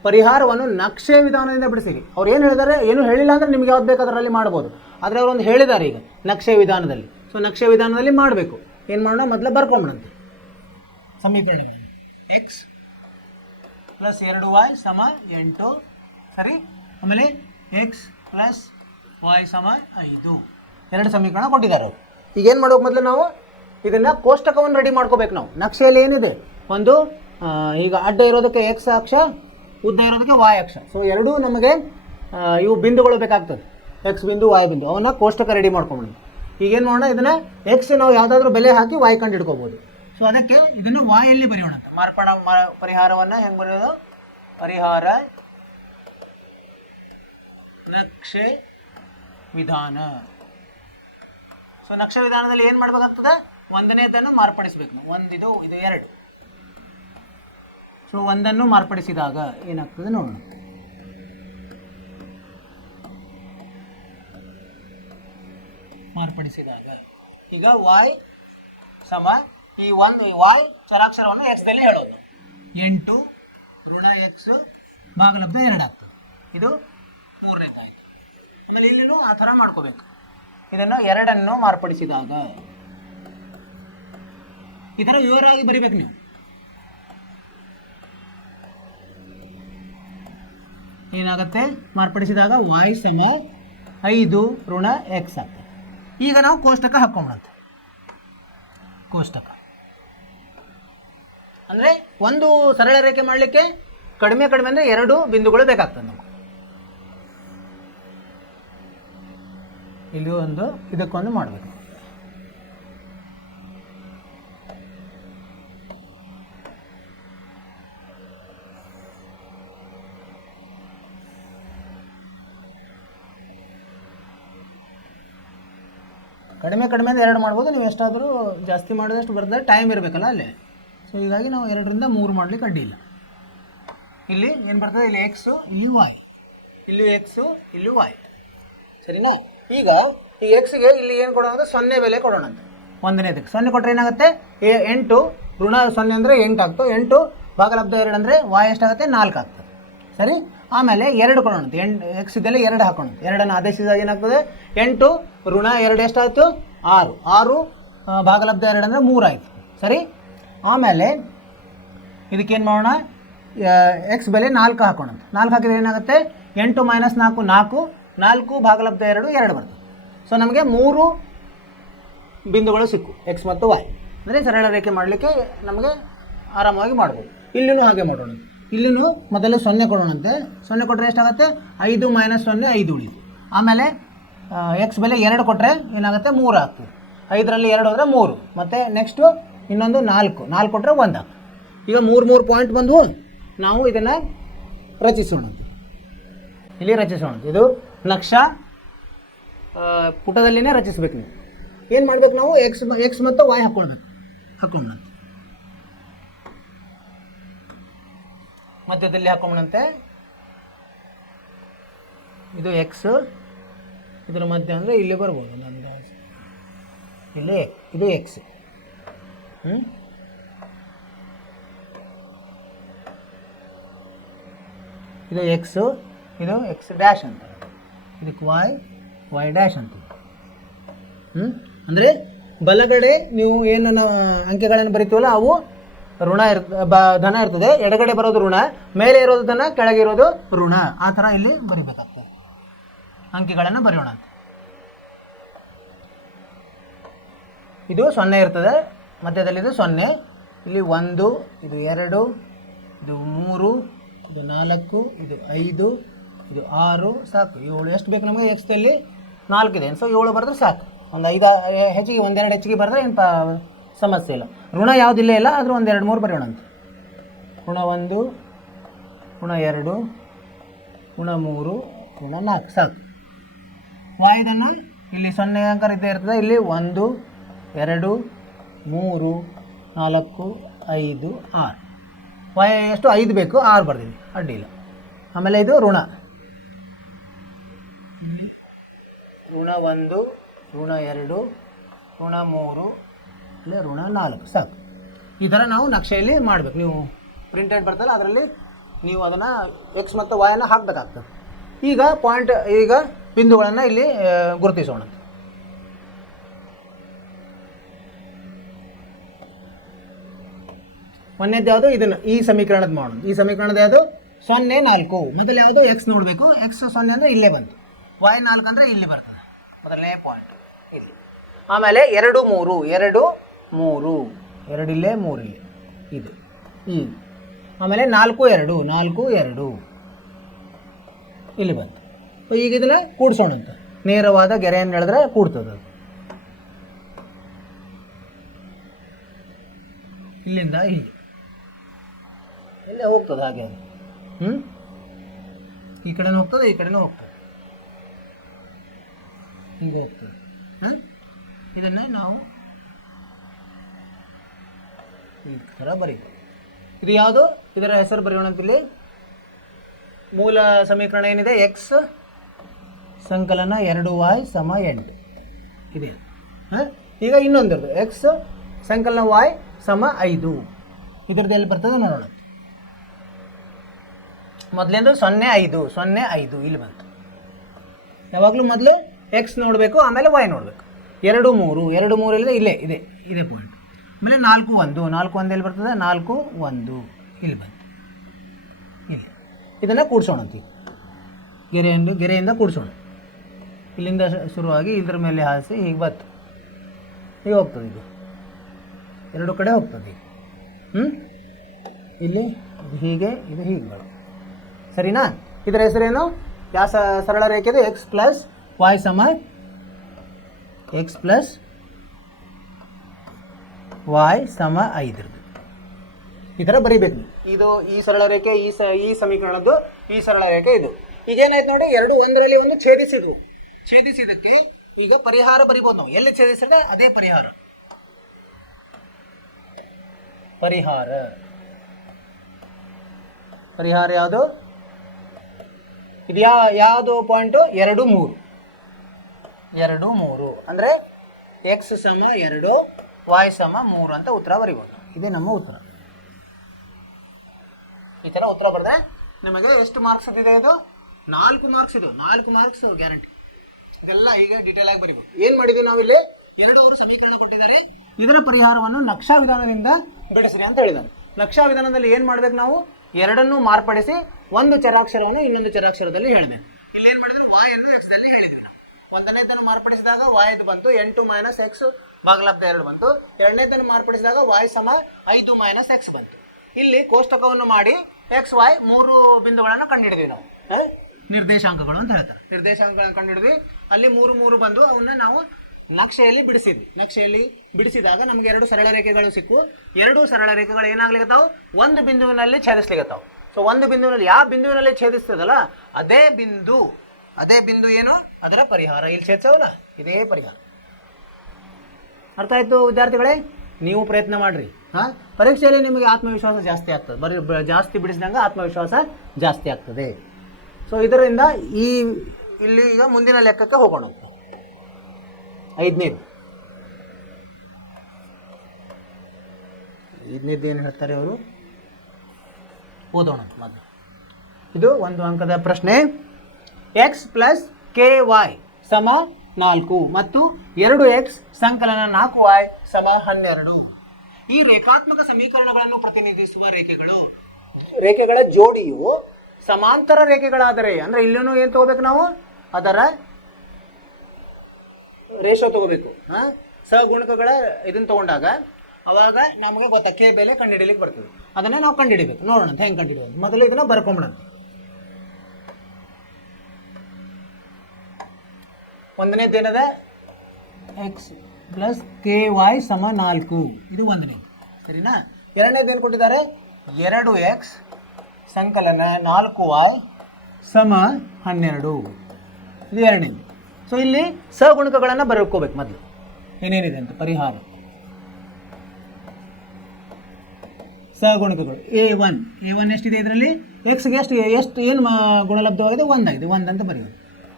ಪರಿಹಾರವನ್ನು ನಕ್ಷೆ ವಿಧಾನದಿಂದ ಬಿಡಿಸಿರಿ. ಅವ್ರು ಏನು ಹೇಳಿದ್ದಾರೆ? ಏನು ಹೇಳಿಲ್ಲ ಅಂದರೆ ನಿಮ್ಗೆ ಯಾವ್ದು ಬೇಕು ಅದರಲ್ಲಿ ಮಾಡ್ಬೋದು. ಆದರೆ ಅವರೊಂದು ಹೇಳಿದ್ದಾರೆ ಈಗ ನಕ್ಷೆ ವಿಧಾನದಲ್ಲಿ. ಸೊ ನಕ್ಷೆ ವಿಧಾನದಲ್ಲಿ ಮಾಡಬೇಕು. ಏನು ಮಾಡೋಣ? ಮೊದಲು ಬರ್ಕೊಂಬಿಡಂತೆ ಸಮೀಕರಣ. ಎಕ್ಸ್ ಪ್ಲಸ್ 2y ಸಮ 8. ಸರಿ. ಆಮೇಲೆ ಎಕ್ಸ್ ಪ್ಲಸ್ y ಸಮ 5. 2 ಸಮೀಕರಣ ಕೊಟ್ಟಿದ್ದಾರೆ ಅವರು. ಈಗೇನು ಮಾಡ್ಬೇಕು? ಮೊದಲು ನಾವು ಇದನ್ನು ಕೋಷ್ಟಕವನ್ನು ರೆಡಿ ಮಾಡ್ಕೋಬೇಕು. ನಾವು ನಕ್ಷೆಯಲ್ಲಿ ಏನಿದೆ? ಒಂದು ಈಗ ಅಡ್ಡ ಇರೋದಕ್ಕೆ ಎಕ್ಸ್ ಅಕ್ಷ, ಉದ್ದ ಇರೋದಕ್ಕೆ y ಅಕ್ಷ. ಸೊ ಎರಡೂ ನಮಗೆ ಇವು ಬಿಂದುಗಳು ಬೇಕಾಗ್ತದೆ, ಎಕ್ಸ್ ಬಿಂದು y ಬಿಂದು. ಅವನ್ನ ಕೋಷ್ಟಕ ರೆಡಿ ಮಾಡ್ಕೊಂಬಿಡಿ. ಈಗೇನು ಮಾಡೋಣ? ಇದನ್ನು ಎಕ್ಸ್ ನಾವು ಯಾವುದಾದ್ರೂ ಬೆಲೆ ಹಾಕಿ y ಕಂಡು ಹಿಡ್ಕೋಬೋದು. ಸೊ ಅದಕ್ಕೆ ಇದನ್ನು y ಅಲ್ಲಿ ಬರೆಯೋಣ. ಪರಿಹಾರವನ್ನು ಹೆಂಗೆ ಬರೆಯೋದು? ಪರಿಹಾರ ನಕ್ಷೆ ವಿಧಾನ. ಸೊ ನಕ್ಷೆ ವಿಧಾನದಲ್ಲಿ ಏನು ಮಾಡಬೇಕಾಗ್ತದೆ? ಒಂದನೇದನ್ನು ಮಾರ್ಪಡಿಸಬೇಕು ನಾವು. ಇದು 2. ಸೊ ಒಂದನ್ನು ಮಾರ್ಪಡಿಸಿದಾಗ ಏನಾಗ್ತದೆ ನೋಡೋಣ. ಮಾರ್ಪಡಿಸಿದಾಗ ಈಗ y ಸಮ ಈ y ಚರಾಕ್ಷರವನ್ನು x ದಲ್ಲಿ ಹೇಳೋದು. 8 ಋಣ x ಭಾಗಲಬ್ಧ 2 ಆಗ್ತದೆ. ಇದು 3ನೇದಾಯಿತು. ಆಮೇಲೆ ಇಲ್ಲಿನೂ ಆ ಥರ ಮಾಡ್ಕೋಬೇಕು. ಇದನ್ನು 2ಅನ್ನು ಮಾರ್ಪಡಿಸಿದಾಗ ಈ ಥರ ವಿವರವಾಗಿ ಬರಿಬೇಕು ನೀವು. ಏನಾಗುತ್ತೆ? ಮಾರ್ಪಡಿಸಿದಾಗ y ಸಮ 5 ಋಣ x ಆಗ್ತದೆ. ಈಗ ನಾವು ಕೋಷ್ಟಕ ಹಾಕ್ಕೊಂಬಿಡಂತೆ. ಕೋಷ್ಟಕ ಅಂದರೆ ಒಂದು ಸರಳ ರೇಖೆ ಮಾಡಲಿಕ್ಕೆ ಕಡಿಮೆ ಅಂದರೆ 2 ಬಿಂದುಗಳು ಬೇಕಾಗ್ತದೆ ನಮಗೆ. ಇಲ್ಲಿ ಒಂದು, ಇದಕ್ಕೊಂದು ಮಾಡಬೇಕು. ಕಡಿಮೆ ಅಂದರೆ 2 ಮಾಡ್ಬೋದು. ನೀವು ಎಷ್ಟಾದರೂ ಜಾಸ್ತಿ ಮಾಡಿದಷ್ಟು ಬರ್ತದೆ, ಟೈಮ್ ಇರಬೇಕಲ್ಲ ಅಲ್ಲೇ. ಸೊ ಹೀಗಾಗಿ ನಾವು 2ರಿಂದ 3 ಮಾಡಲಿಕ್ಕೆ ಅಡ್ಡಿ ಇಲ್ಲ. ಇಲ್ಲಿ ಏನು ಬರ್ತದೆ? ಇಲ್ಲಿ ಎಕ್ಸು, ಇಲ್ಲಿ y, ಇಲ್ಲಿ ಎಕ್ಸು, ಇಲ್ಲಿ y. ಸರಿನಾ? ಈಗ ಈ ಎಕ್ಸ್ಗೆ ಇಲ್ಲಿ ಏನು ಕೊಡೋಣ? 0 ಬೆಲೆ ಕೊಡೋಣ ಅಂತ. ಒಂದನೇದಕ್ಕೆ 0 ಕೊಟ್ಟರೆ ಏನಾಗುತ್ತೆ? 8 ಋಣ 0 ಅಂದರೆ 8 ಆಗ್ತದೆ. 8 ಭಾಗಲಬ್ಧ 2 ಅಂದರೆ y ಎಷ್ಟಾಗುತ್ತೆ? 4 ಆಗ್ತದೆ. ಸರಿ. ಆಮೇಲೆ 2 ಕೊಡೋಣ. ಎಕ್ಸ್ ಇದ್ದಲ್ಲಿ 2 ಹಾಕೋಣ. 2ಅನ್ನು ಆದೇಶಿಸಿದಾಗ ಏನಾಗ್ತದೆ? 8 ಋಣ 2 ಎಷ್ಟಾಯಿತು? 6. 6 ಭಾಗಲಬ್ಧ 2 ಅಂದರೆ 3 ಆಯಿತು. ಸರಿ. ಆಮೇಲೆ ಇದಕ್ಕೇನು ಮಾಡೋಣ? ಎಕ್ಸ್ ಬೆಲೆ 4 ಹಾಕೋಣ. 4 ಹಾಕಿದರೆ ಏನಾಗುತ್ತೆ? 8 - 4 4. 4 ಭಾಗಲಬ್ಧ 2 ಬರ್ತದೆ. ಸೊ ನಮಗೆ 3 ಬಿಂದುಗಳು ಸಿಕ್ಕು, ಎಕ್ಸ್ ಮತ್ತು y. ಅಂದರೆ ಸರಳ ರೇಖೆ ಮಾಡಲಿಕ್ಕೆ ನಮಗೆ ಆರಾಮವಾಗಿ ಮಾಡ್ಬೋದು. ಇಲ್ಲಿನೂ ಹಾಗೆ ಮಾಡೋಣ. ಇಲ್ಲಿನೂ ಮೊದಲು 0 ಕೊಡೋಣಂತೆ. 0 ಕೊಟ್ಟರೆ ಎಷ್ಟಾಗುತ್ತೆ? 5 - 0 5 ಉಳಿದು. ಆಮೇಲೆ ಎಕ್ಸ್ ಬೆಲೆ 2 ಕೊಟ್ಟರೆ ಏನಾಗುತ್ತೆ? 3 ಆಗ್ತದೆ. 5ರಲ್ಲಿ 2 ಹೋದರೆ 3. ಮತ್ತು ನೆಕ್ಸ್ಟು ಇನ್ನೊಂದು 4 ಕೊಟ್ಟರೆ 1 ಆಗ್ತದೆ. ಈಗ 3 ಪಾಯಿಂಟ್ ಬಂದವು. ನಾವು ಇದನ್ನು ರಚಿಸೋಣ. ಇಲ್ಲಿ ರಚಿಸೋಣ. ಇದು ನಕ್ಷಾ ಪುಟದಲ್ಲಿನೇ ರಚಿಸ್ಬೇಕು. ನೀವು ಏನು ಮಾಡ್ಬೇಕು? ನಾವು ಎಕ್ಸ್ ಮತ್ತು ವೈ ಹಾಕೊಳ್ಳೋಣ. ಮಧ್ಯದಲ್ಲಿ ಹಾಕೊಳ್ಳೋಣಂತೆ. ಇದು ಎಕ್ಸ್, ಇದರ ಮಧ್ಯ ಅಂದರೆ ಇಲ್ಲಿ ಬರ್ಬೋದು ನನ್ನ ಇಲ್ಲಿ. ಇದು ಎಕ್ಸ್, ಇದು ಎಕ್ಸು, ಇದು ಎಕ್ಸ್ ಡ್ಯಾಶ್ ಅಂತ, ಇದಕ್ಕೆ ವೈ ಡ್ಯಾಶ್ ಅಂತ. ಅಂದರೆ ಬಲಗಡೆ ನೀವು ಏನು ಅಂಕೆಗಳನ್ನು ಬರಿತೀವಲ್ಲ ಅವು ಋಣ ಧನ ಇರ್ತದೆ. ಎಡಗಡೆ ಬರೋದು ಋಣ, ಮೇಲೆ ಇರೋದು ಧನ, ಕೆಳಗೆ ಇರೋದು ಋಣ. ಆ ಥರ ಇಲ್ಲಿ ಬರಿಬೇಕಾಗ್ತದೆ. ಅಂಕೆಗಳನ್ನು ಬರೆಯೋಣ. ಇದು 0 ಇರ್ತದೆ, ಮಧ್ಯದಲ್ಲಿ ಇದು 0, ಇಲ್ಲಿ 1, ಇದು 2, ಇದು 3, ಇದು 4, ಇದು 5, ಇದು 6, ಸಾಕು. 7 ಎಷ್ಟು ಬೇಕು ನಮಗೆ? ಎಕ್ಸ್ದಲ್ಲಿ 4 ಇದೆ, ಸೊ 7 ಬರೆದ್ರೆ ಸಾಕು. ಒಂದು 5 ಹೆಚ್ಚಿಗೆ, 1-2 ಹೆಚ್ಚಿಗೆ ಬರೆದ್ರೆ ಏನು ಸಮಸ್ಯೆ ಇಲ್ಲ. ಋಣ ಯಾವುದಿಲ್ಲ ಇಲ್ಲ, ಆದರೂ 1 2 3 ಬರೆಯೋಣ ಅಂತ. ಋಣ 1, ಋಣ 2, ಋಣ 3, ಋಣ 4 ಸಾಕು. ವಾಯ್ದನ್ನು ಇಲ್ಲಿ 0 ಅಂಕ ಇದ್ದೇ ಇರ್ತದೆ. ಇಲ್ಲಿ 1 2 3 4 5 6. ವಾಯ್ ಎಷ್ಟು? 5 ಬೇಕು, 6 ಬರ್ತೀವಿ, ಅಡ್ಡಿಲ್ಲ. ಆಮೇಲೆ ಇದು ಋಣ 1, ಋಣ 2, ಋಣ 3, ಇಲ್ಲ ಋಣ 4 ಸಾಕು. ಈ ಥರ ನಾವು ನಕ್ಷೆಯಲ್ಲಿ ಮಾಡಬೇಕು. ನೀವು ಪ್ರಿಂಟೆಡ್ ಬರ್ತಲ್ಲ ಅದರಲ್ಲಿ ನೀವು ಅದನ್ನು ಎಕ್ಸ್ ಮತ್ತು ವಾಯನ್ನು ಹಾಕಬೇಕಾಗ್ತದೆ. ಈಗ ಬಿಂದುಗಳನ್ನು ಇಲ್ಲಿ ಗುರುತಿಸೋಣ. ಒಂದೇದು ಯಾವುದು? ಇದನ್ನು ಈ ಸಮೀಕರಣದ ಮಾಡೋಣ. ಈ ಸಮೀಕರಣದ ಯಾವುದು? 0 4. ಮೊದಲು ಯಾವುದು? ಎಕ್ಸ್ ನೋಡಬೇಕು. ಎಕ್ಸ್ 0 ಅಂದರೆ ಇಲ್ಲೇ ಬಂತು, ವೈ 4 ಅಂದರೆ ಇಲ್ಲಿ ಬರ್ತದೆ, ಮೊದಲನೇ ಪಾಯಿಂಟ್ ಇಲ್ಲಿ. ಆಮೇಲೆ 2 3, 2 ಇಲ್ಲೇ 3 ಇಲ್ಲೇ ಇದು ಈ. ಆಮೇಲೆ 4 2 ಇಲ್ಲಿ ಬಂತು. ಈಗ ಇದನ್ನು ಕೂಡಿಸೋಣ ಅಂತ. ನೇರವಾದ ಗೆರೆಯನ್ನು ಎಳೆದ್ರೆ ಕೂಡ್ತದೆ ಅದು. ಇಲ್ಲಿಂದ ಹೀಗೆ ಇಲ್ಲೇ ಹೋಗ್ತದೆ ಹಾಗೆ ಅದು. ಈ ಕಡೆನೂ ಹೋಗ್ತದೆ, ಈ ಕಡೆನೂ ಹೋಗ್ತದೆ, ಹಿಂಗೆ ಹೋಗ್ತದೆ. ಇದನ್ನು ನಾವು ಈ ಥರ ಬರೀತೀವಿ. ಇದು ಯಾವುದು? ಇದರ ಹೆಸರು ಬರೆಯೋಣ ಅಂತಲ್ಲಿ. ಮೂಲ ಸಮೀಕರಣ ಏನಿದೆ? ಎಕ್ಸ್ ಸಂಕಲನ 2y = 8 ಇದೆ. ಈಗ ಇನ್ನೊಂದರದು ಎಕ್ಸ್ ಸಂಕಲನ y = 5. ಇದ್ರದ್ದು ಎಲ್ಲಿ ಬರ್ತದೆ ನೋಡೋಣ. ಮೊದಲಿಂದ 0 5 ಇಲ್ಲಿ ಬಂತು. ಯಾವಾಗಲೂ ಮೊದಲು ಎಕ್ಸ್ ನೋಡಬೇಕು, ಆಮೇಲೆ ವೈ ನೋಡಬೇಕು. 2 3 ಇಲ್ಲೇ ಪಾಯಿಂಟ್. ಆಮೇಲೆ 4 1 ಎಲ್ಲಿ ಬರ್ತದೆ? 4 1 ಇಲ್ಲಿ ಬಂತು, ಇಲ್ಲಿ. ಇದನ್ನು ಕೂಡಿಸೋಣ ಅಂತ. ಗೆರೆಯಿಂದ ಕೂಡಿಸೋಣ. ಇಲ್ಲಿಂದ ಶುರುವಾಗಿ ಇದ್ರ ಮೇಲೆ ಹಾಸಿ ಹೀಗೆ ಬಂತು, ಹೀಗೆ ಹೋಗ್ತದೆ. ಇದು 2 ಕಡೆ ಹೋಗ್ತದೆ. ಇಲ್ಲಿ ಇದು ಹೀಗೆ, ಇದು ಹೀಗೆ ಬರೋದು, ಸರಿನಾ? ಇದರ ಹೆಸರೇನು? ಯಾವ ಸರಳ ರೇಖೆ ಇದೆ? x + y = 5. ಈ ಥರ ಬರೀಬೇಕು. ಇದು ಈ ಸರಳ ರೇಖೆ, ಈ ಸಮೀಕರಣದ್ದು ಈ ಸರಳ ರೇಖೆ ಇದು. ಈಗೇನಾಯ್ತು ನೋಡಿ, 2 ಒಂದರಲ್ಲಿ ಒಂದು ಛೇದಿಸಿದಕ್ಕೆ ಈಗ ಪರಿಹಾರ ಬರಿಬೋದು ನಾವು. ಎಲ್ಲಿ ಛೇದಿಸಿದ್ರೆ ಅದೇ ಪರಿಹಾರ. ಪರಿಹಾರ ಯಾವುದು? ಇದು ಯಾವುದು ಪಾಯಿಂಟು? 2 3 ಅಂದರೆ x = 2 y = 3 ಅಂತ ಉತ್ತರ ಬರಿಬೋದು. ಇದೇ ನಮ್ಮ ಉತ್ತರ. ಈ ಥರ ಉತ್ತರ ಬರೆದ್ರೆ ನಿಮಗೆ ಎಷ್ಟು ಮಾರ್ಕ್ಸ್ ಇದೆ? ಇದು 4 ಮಾರ್ಕ್ಸ್. ಇದು 4 ಮಾರ್ಕ್ಸ್ ಗ್ಯಾರಂಟಿ. ಇದೆಲ್ಲ ಈಗ ಡೀಟೇಲ್ ಆಗಿ ಬರಿಬೋದು. ಏನು ಮಾಡಿದ್ವಿ ನಾವಿಲ್ಲಿ? 2 ಅವರು ಸಮೀಕರಣ ಕೊಟ್ಟಿದ್ದಾರೆ, ಇದರ ಪರಿಹಾರವನ್ನು ನಕ್ಷಾ ವಿಧಾನದಿಂದ ಬಿಡಿಸ್ರಿ ಅಂತ ಹೇಳಿದ್ದಾರೆ. ನಕ್ಷಾ ವಿಧಾನದಲ್ಲಿ ಏನು ಮಾಡ್ಬೇಕು ನಾವು? ಎರಡನ್ನೂ ಮಾರ್ಪಡಿಸಿ ಒಂದು ಚರಾಕ್ಷರವನ್ನು ಇನ್ನೊಂದು ಚರಾಕ್ಷರದಲ್ಲಿ ಹೇಳಿದೆ. ಇಲ್ಲಿ ಏನು ಮಾಡಿದ್ರು? y ಎಂದು x ದಲ್ಲಿ ಹೇಳಿದ್ವಿ. ಒಂದನೇದನ್ನು ಮಾರ್ಪಡಿಸಿದಾಗ y ಇದು ಬಂತು, 8 - x / 2 ಬಂತು. ಎರಡನೇದನ್ನು ಮಾರ್ಪಡಿಸಿದಾಗ y = 5 - x ಬಂತು. ಇಲ್ಲಿ ಕೋಷ್ಟಕವನ್ನು ಮಾಡಿ ಎಕ್ಸ್ ವೈ 3 ಬಿಂದುಗಳನ್ನು ಕಂಡುಹಿಡಿದ್ವಿ ನಾವು. ನಿರ್ದೇಶಾಂಕಗಳು ಅಂತ ಹೇಳ್ತಾರೆ. ನಿರ್ದೇಶಾಂಕಗಳನ್ನು ಕಂಡುಹಿಡಿದ್ವಿ, ಅಲ್ಲಿ 3 ಬಂದು ಅವನ್ನ ನಾವು ನಕ್ಷೆಯಲ್ಲಿ ಬಿಡಿಸಿದ್ವಿ. ನಕ್ಷೆಯಲ್ಲಿ ಬಿಡಿಸಿದಾಗ ನಮ್ಗೆ 2 ಸರಳ ರೇಖೆಗಳು ಸಿಕ್ಕು. 2 ಸರಳ ರೇಖೆಗಳು ಏನಾಗ್ಲಿಕ್ಕತ್ತಾವು, ಒಂದು ಬಿಂದುವಿನಲ್ಲಿ ಛೇದಿಸ್ಲಿಕ್ಕತ್ತಾವು. ಸೊ ಒಂದು ಬಿಂದುವಿನಲ್ಲಿ ಯಾವ ಬಿಂದುವಿನಲ್ಲಿ ಛೇದಿಸ್ತದಲ್ಲ ಅದೇ ಬಿಂದು ಏನು ಅದರ ಪರಿಹಾರ. ಇಲ್ಲಿ ಛೇದಿಸವಲ್ಲ ಇದೇ ಪರಿಹಾರ. ಅರ್ಥ ಆಯ್ತು ವಿದ್ಯಾರ್ಥಿಗಳೇ? ನೀವು ಪ್ರಯತ್ನ ಮಾಡ್ರಿ. ಪರೀಕ್ಷೆಯಲ್ಲಿ ನಿಮಗೆ ಆತ್ಮವಿಶ್ವಾಸ ಜಾಸ್ತಿ ಆಗ್ತದೆ. ಜಾಸ್ತಿ ಬಿಡಿಸಿದಂಗೆ ಆತ್ಮವಿಶ್ವಾಸ ಜಾಸ್ತಿ ಆಗ್ತದೆ. ಸೊ ಇದರಿಂದ ಇಲ್ಲಿ ಈಗ ಮುಂದಿನ ಲೆಕ್ಕಕ್ಕೆ ಹೋಗೋಣ. 5ನೇದು ಏನು ಹೇಳ್ತಾರೆ ಅವರು, ಓದೋಣ ಮೊದಲು. ಇದು 1 ಅಂಕದ ಪ್ರಶ್ನೆ. x + ky ಸಮ 4 ಮತ್ತು 2x ಸಂಕಲನ 4y ಸಮ 12. ಈ ರೇಖಾತ್ಮಕ ಸಮೀಕರಣಗಳನ್ನು ಪ್ರತಿನಿಧಿಸುವ ರೇಖೆಗಳ ಜೋಡಿಯು ಸಮಾಂತರ ರೇಖೆಗಳಾದರೆ, ಅಂದ್ರೆ ಇಲ್ಲೂ ಏನು ತಗೋಬೇಕು ನಾವು, ಅದರ ರೇಷೋ ತಗೋಬೇಕು. ಸಗುಣಕಗಳ ಇದನ್ನ ತಗೊಂಡಾಗ ಅವಾಗ ನಮಗೆ ಗೊತ್ತಾ ಕೆ ಬೆಲೆ ಕಂಡುಹಿಡಿಯಲಿಕ್ಕೆ ಬರ್ತದೆ. ಅದನ್ನೇ ನಾವು ಕಂಡುಹಿಡಿಬೇಕು. ನೋಡೋಣ ಹೆಂಗೆ ಕಂಡುಹಿಡಿಯೋದು. ಮೊದಲು ಇದನ್ನ ಬರ್ಕೊಂಬಿಡೋಣ. 1ನೇದು ಏನದ, x + ky ಸಮ 4. ಇದು 1ನೇದು, ಸರಿನಾ? 2ನೇದು ಏನು ಕೊಟ್ಟಿದ್ದಾರೆ, 2x ಸಂಕಲನ 4y ಸಮ 12. ಇದು 2ನೇದು. ಸೊ ಇಲ್ಲಿ ಸಗುಣಕಗಳನ್ನು ಬರ್ಕೋಬೇಕು ಮೊದಲು. ಏನೇನಿದೆ ಅಂತ ಪರಿಹಾರ. ಸಗುಣಕಗಳು a1 ಎಷ್ಟಿದೆ ಇದರಲ್ಲಿ, ಎಕ್ಸ್ಗೆ ಎಷ್ಟು ಏನು ಗುಣಲಬ್ಧವಾಗಿದೆ, 1 ಆಗಿದೆ. 1 ಅಂತ ಬರೆಯೋದು.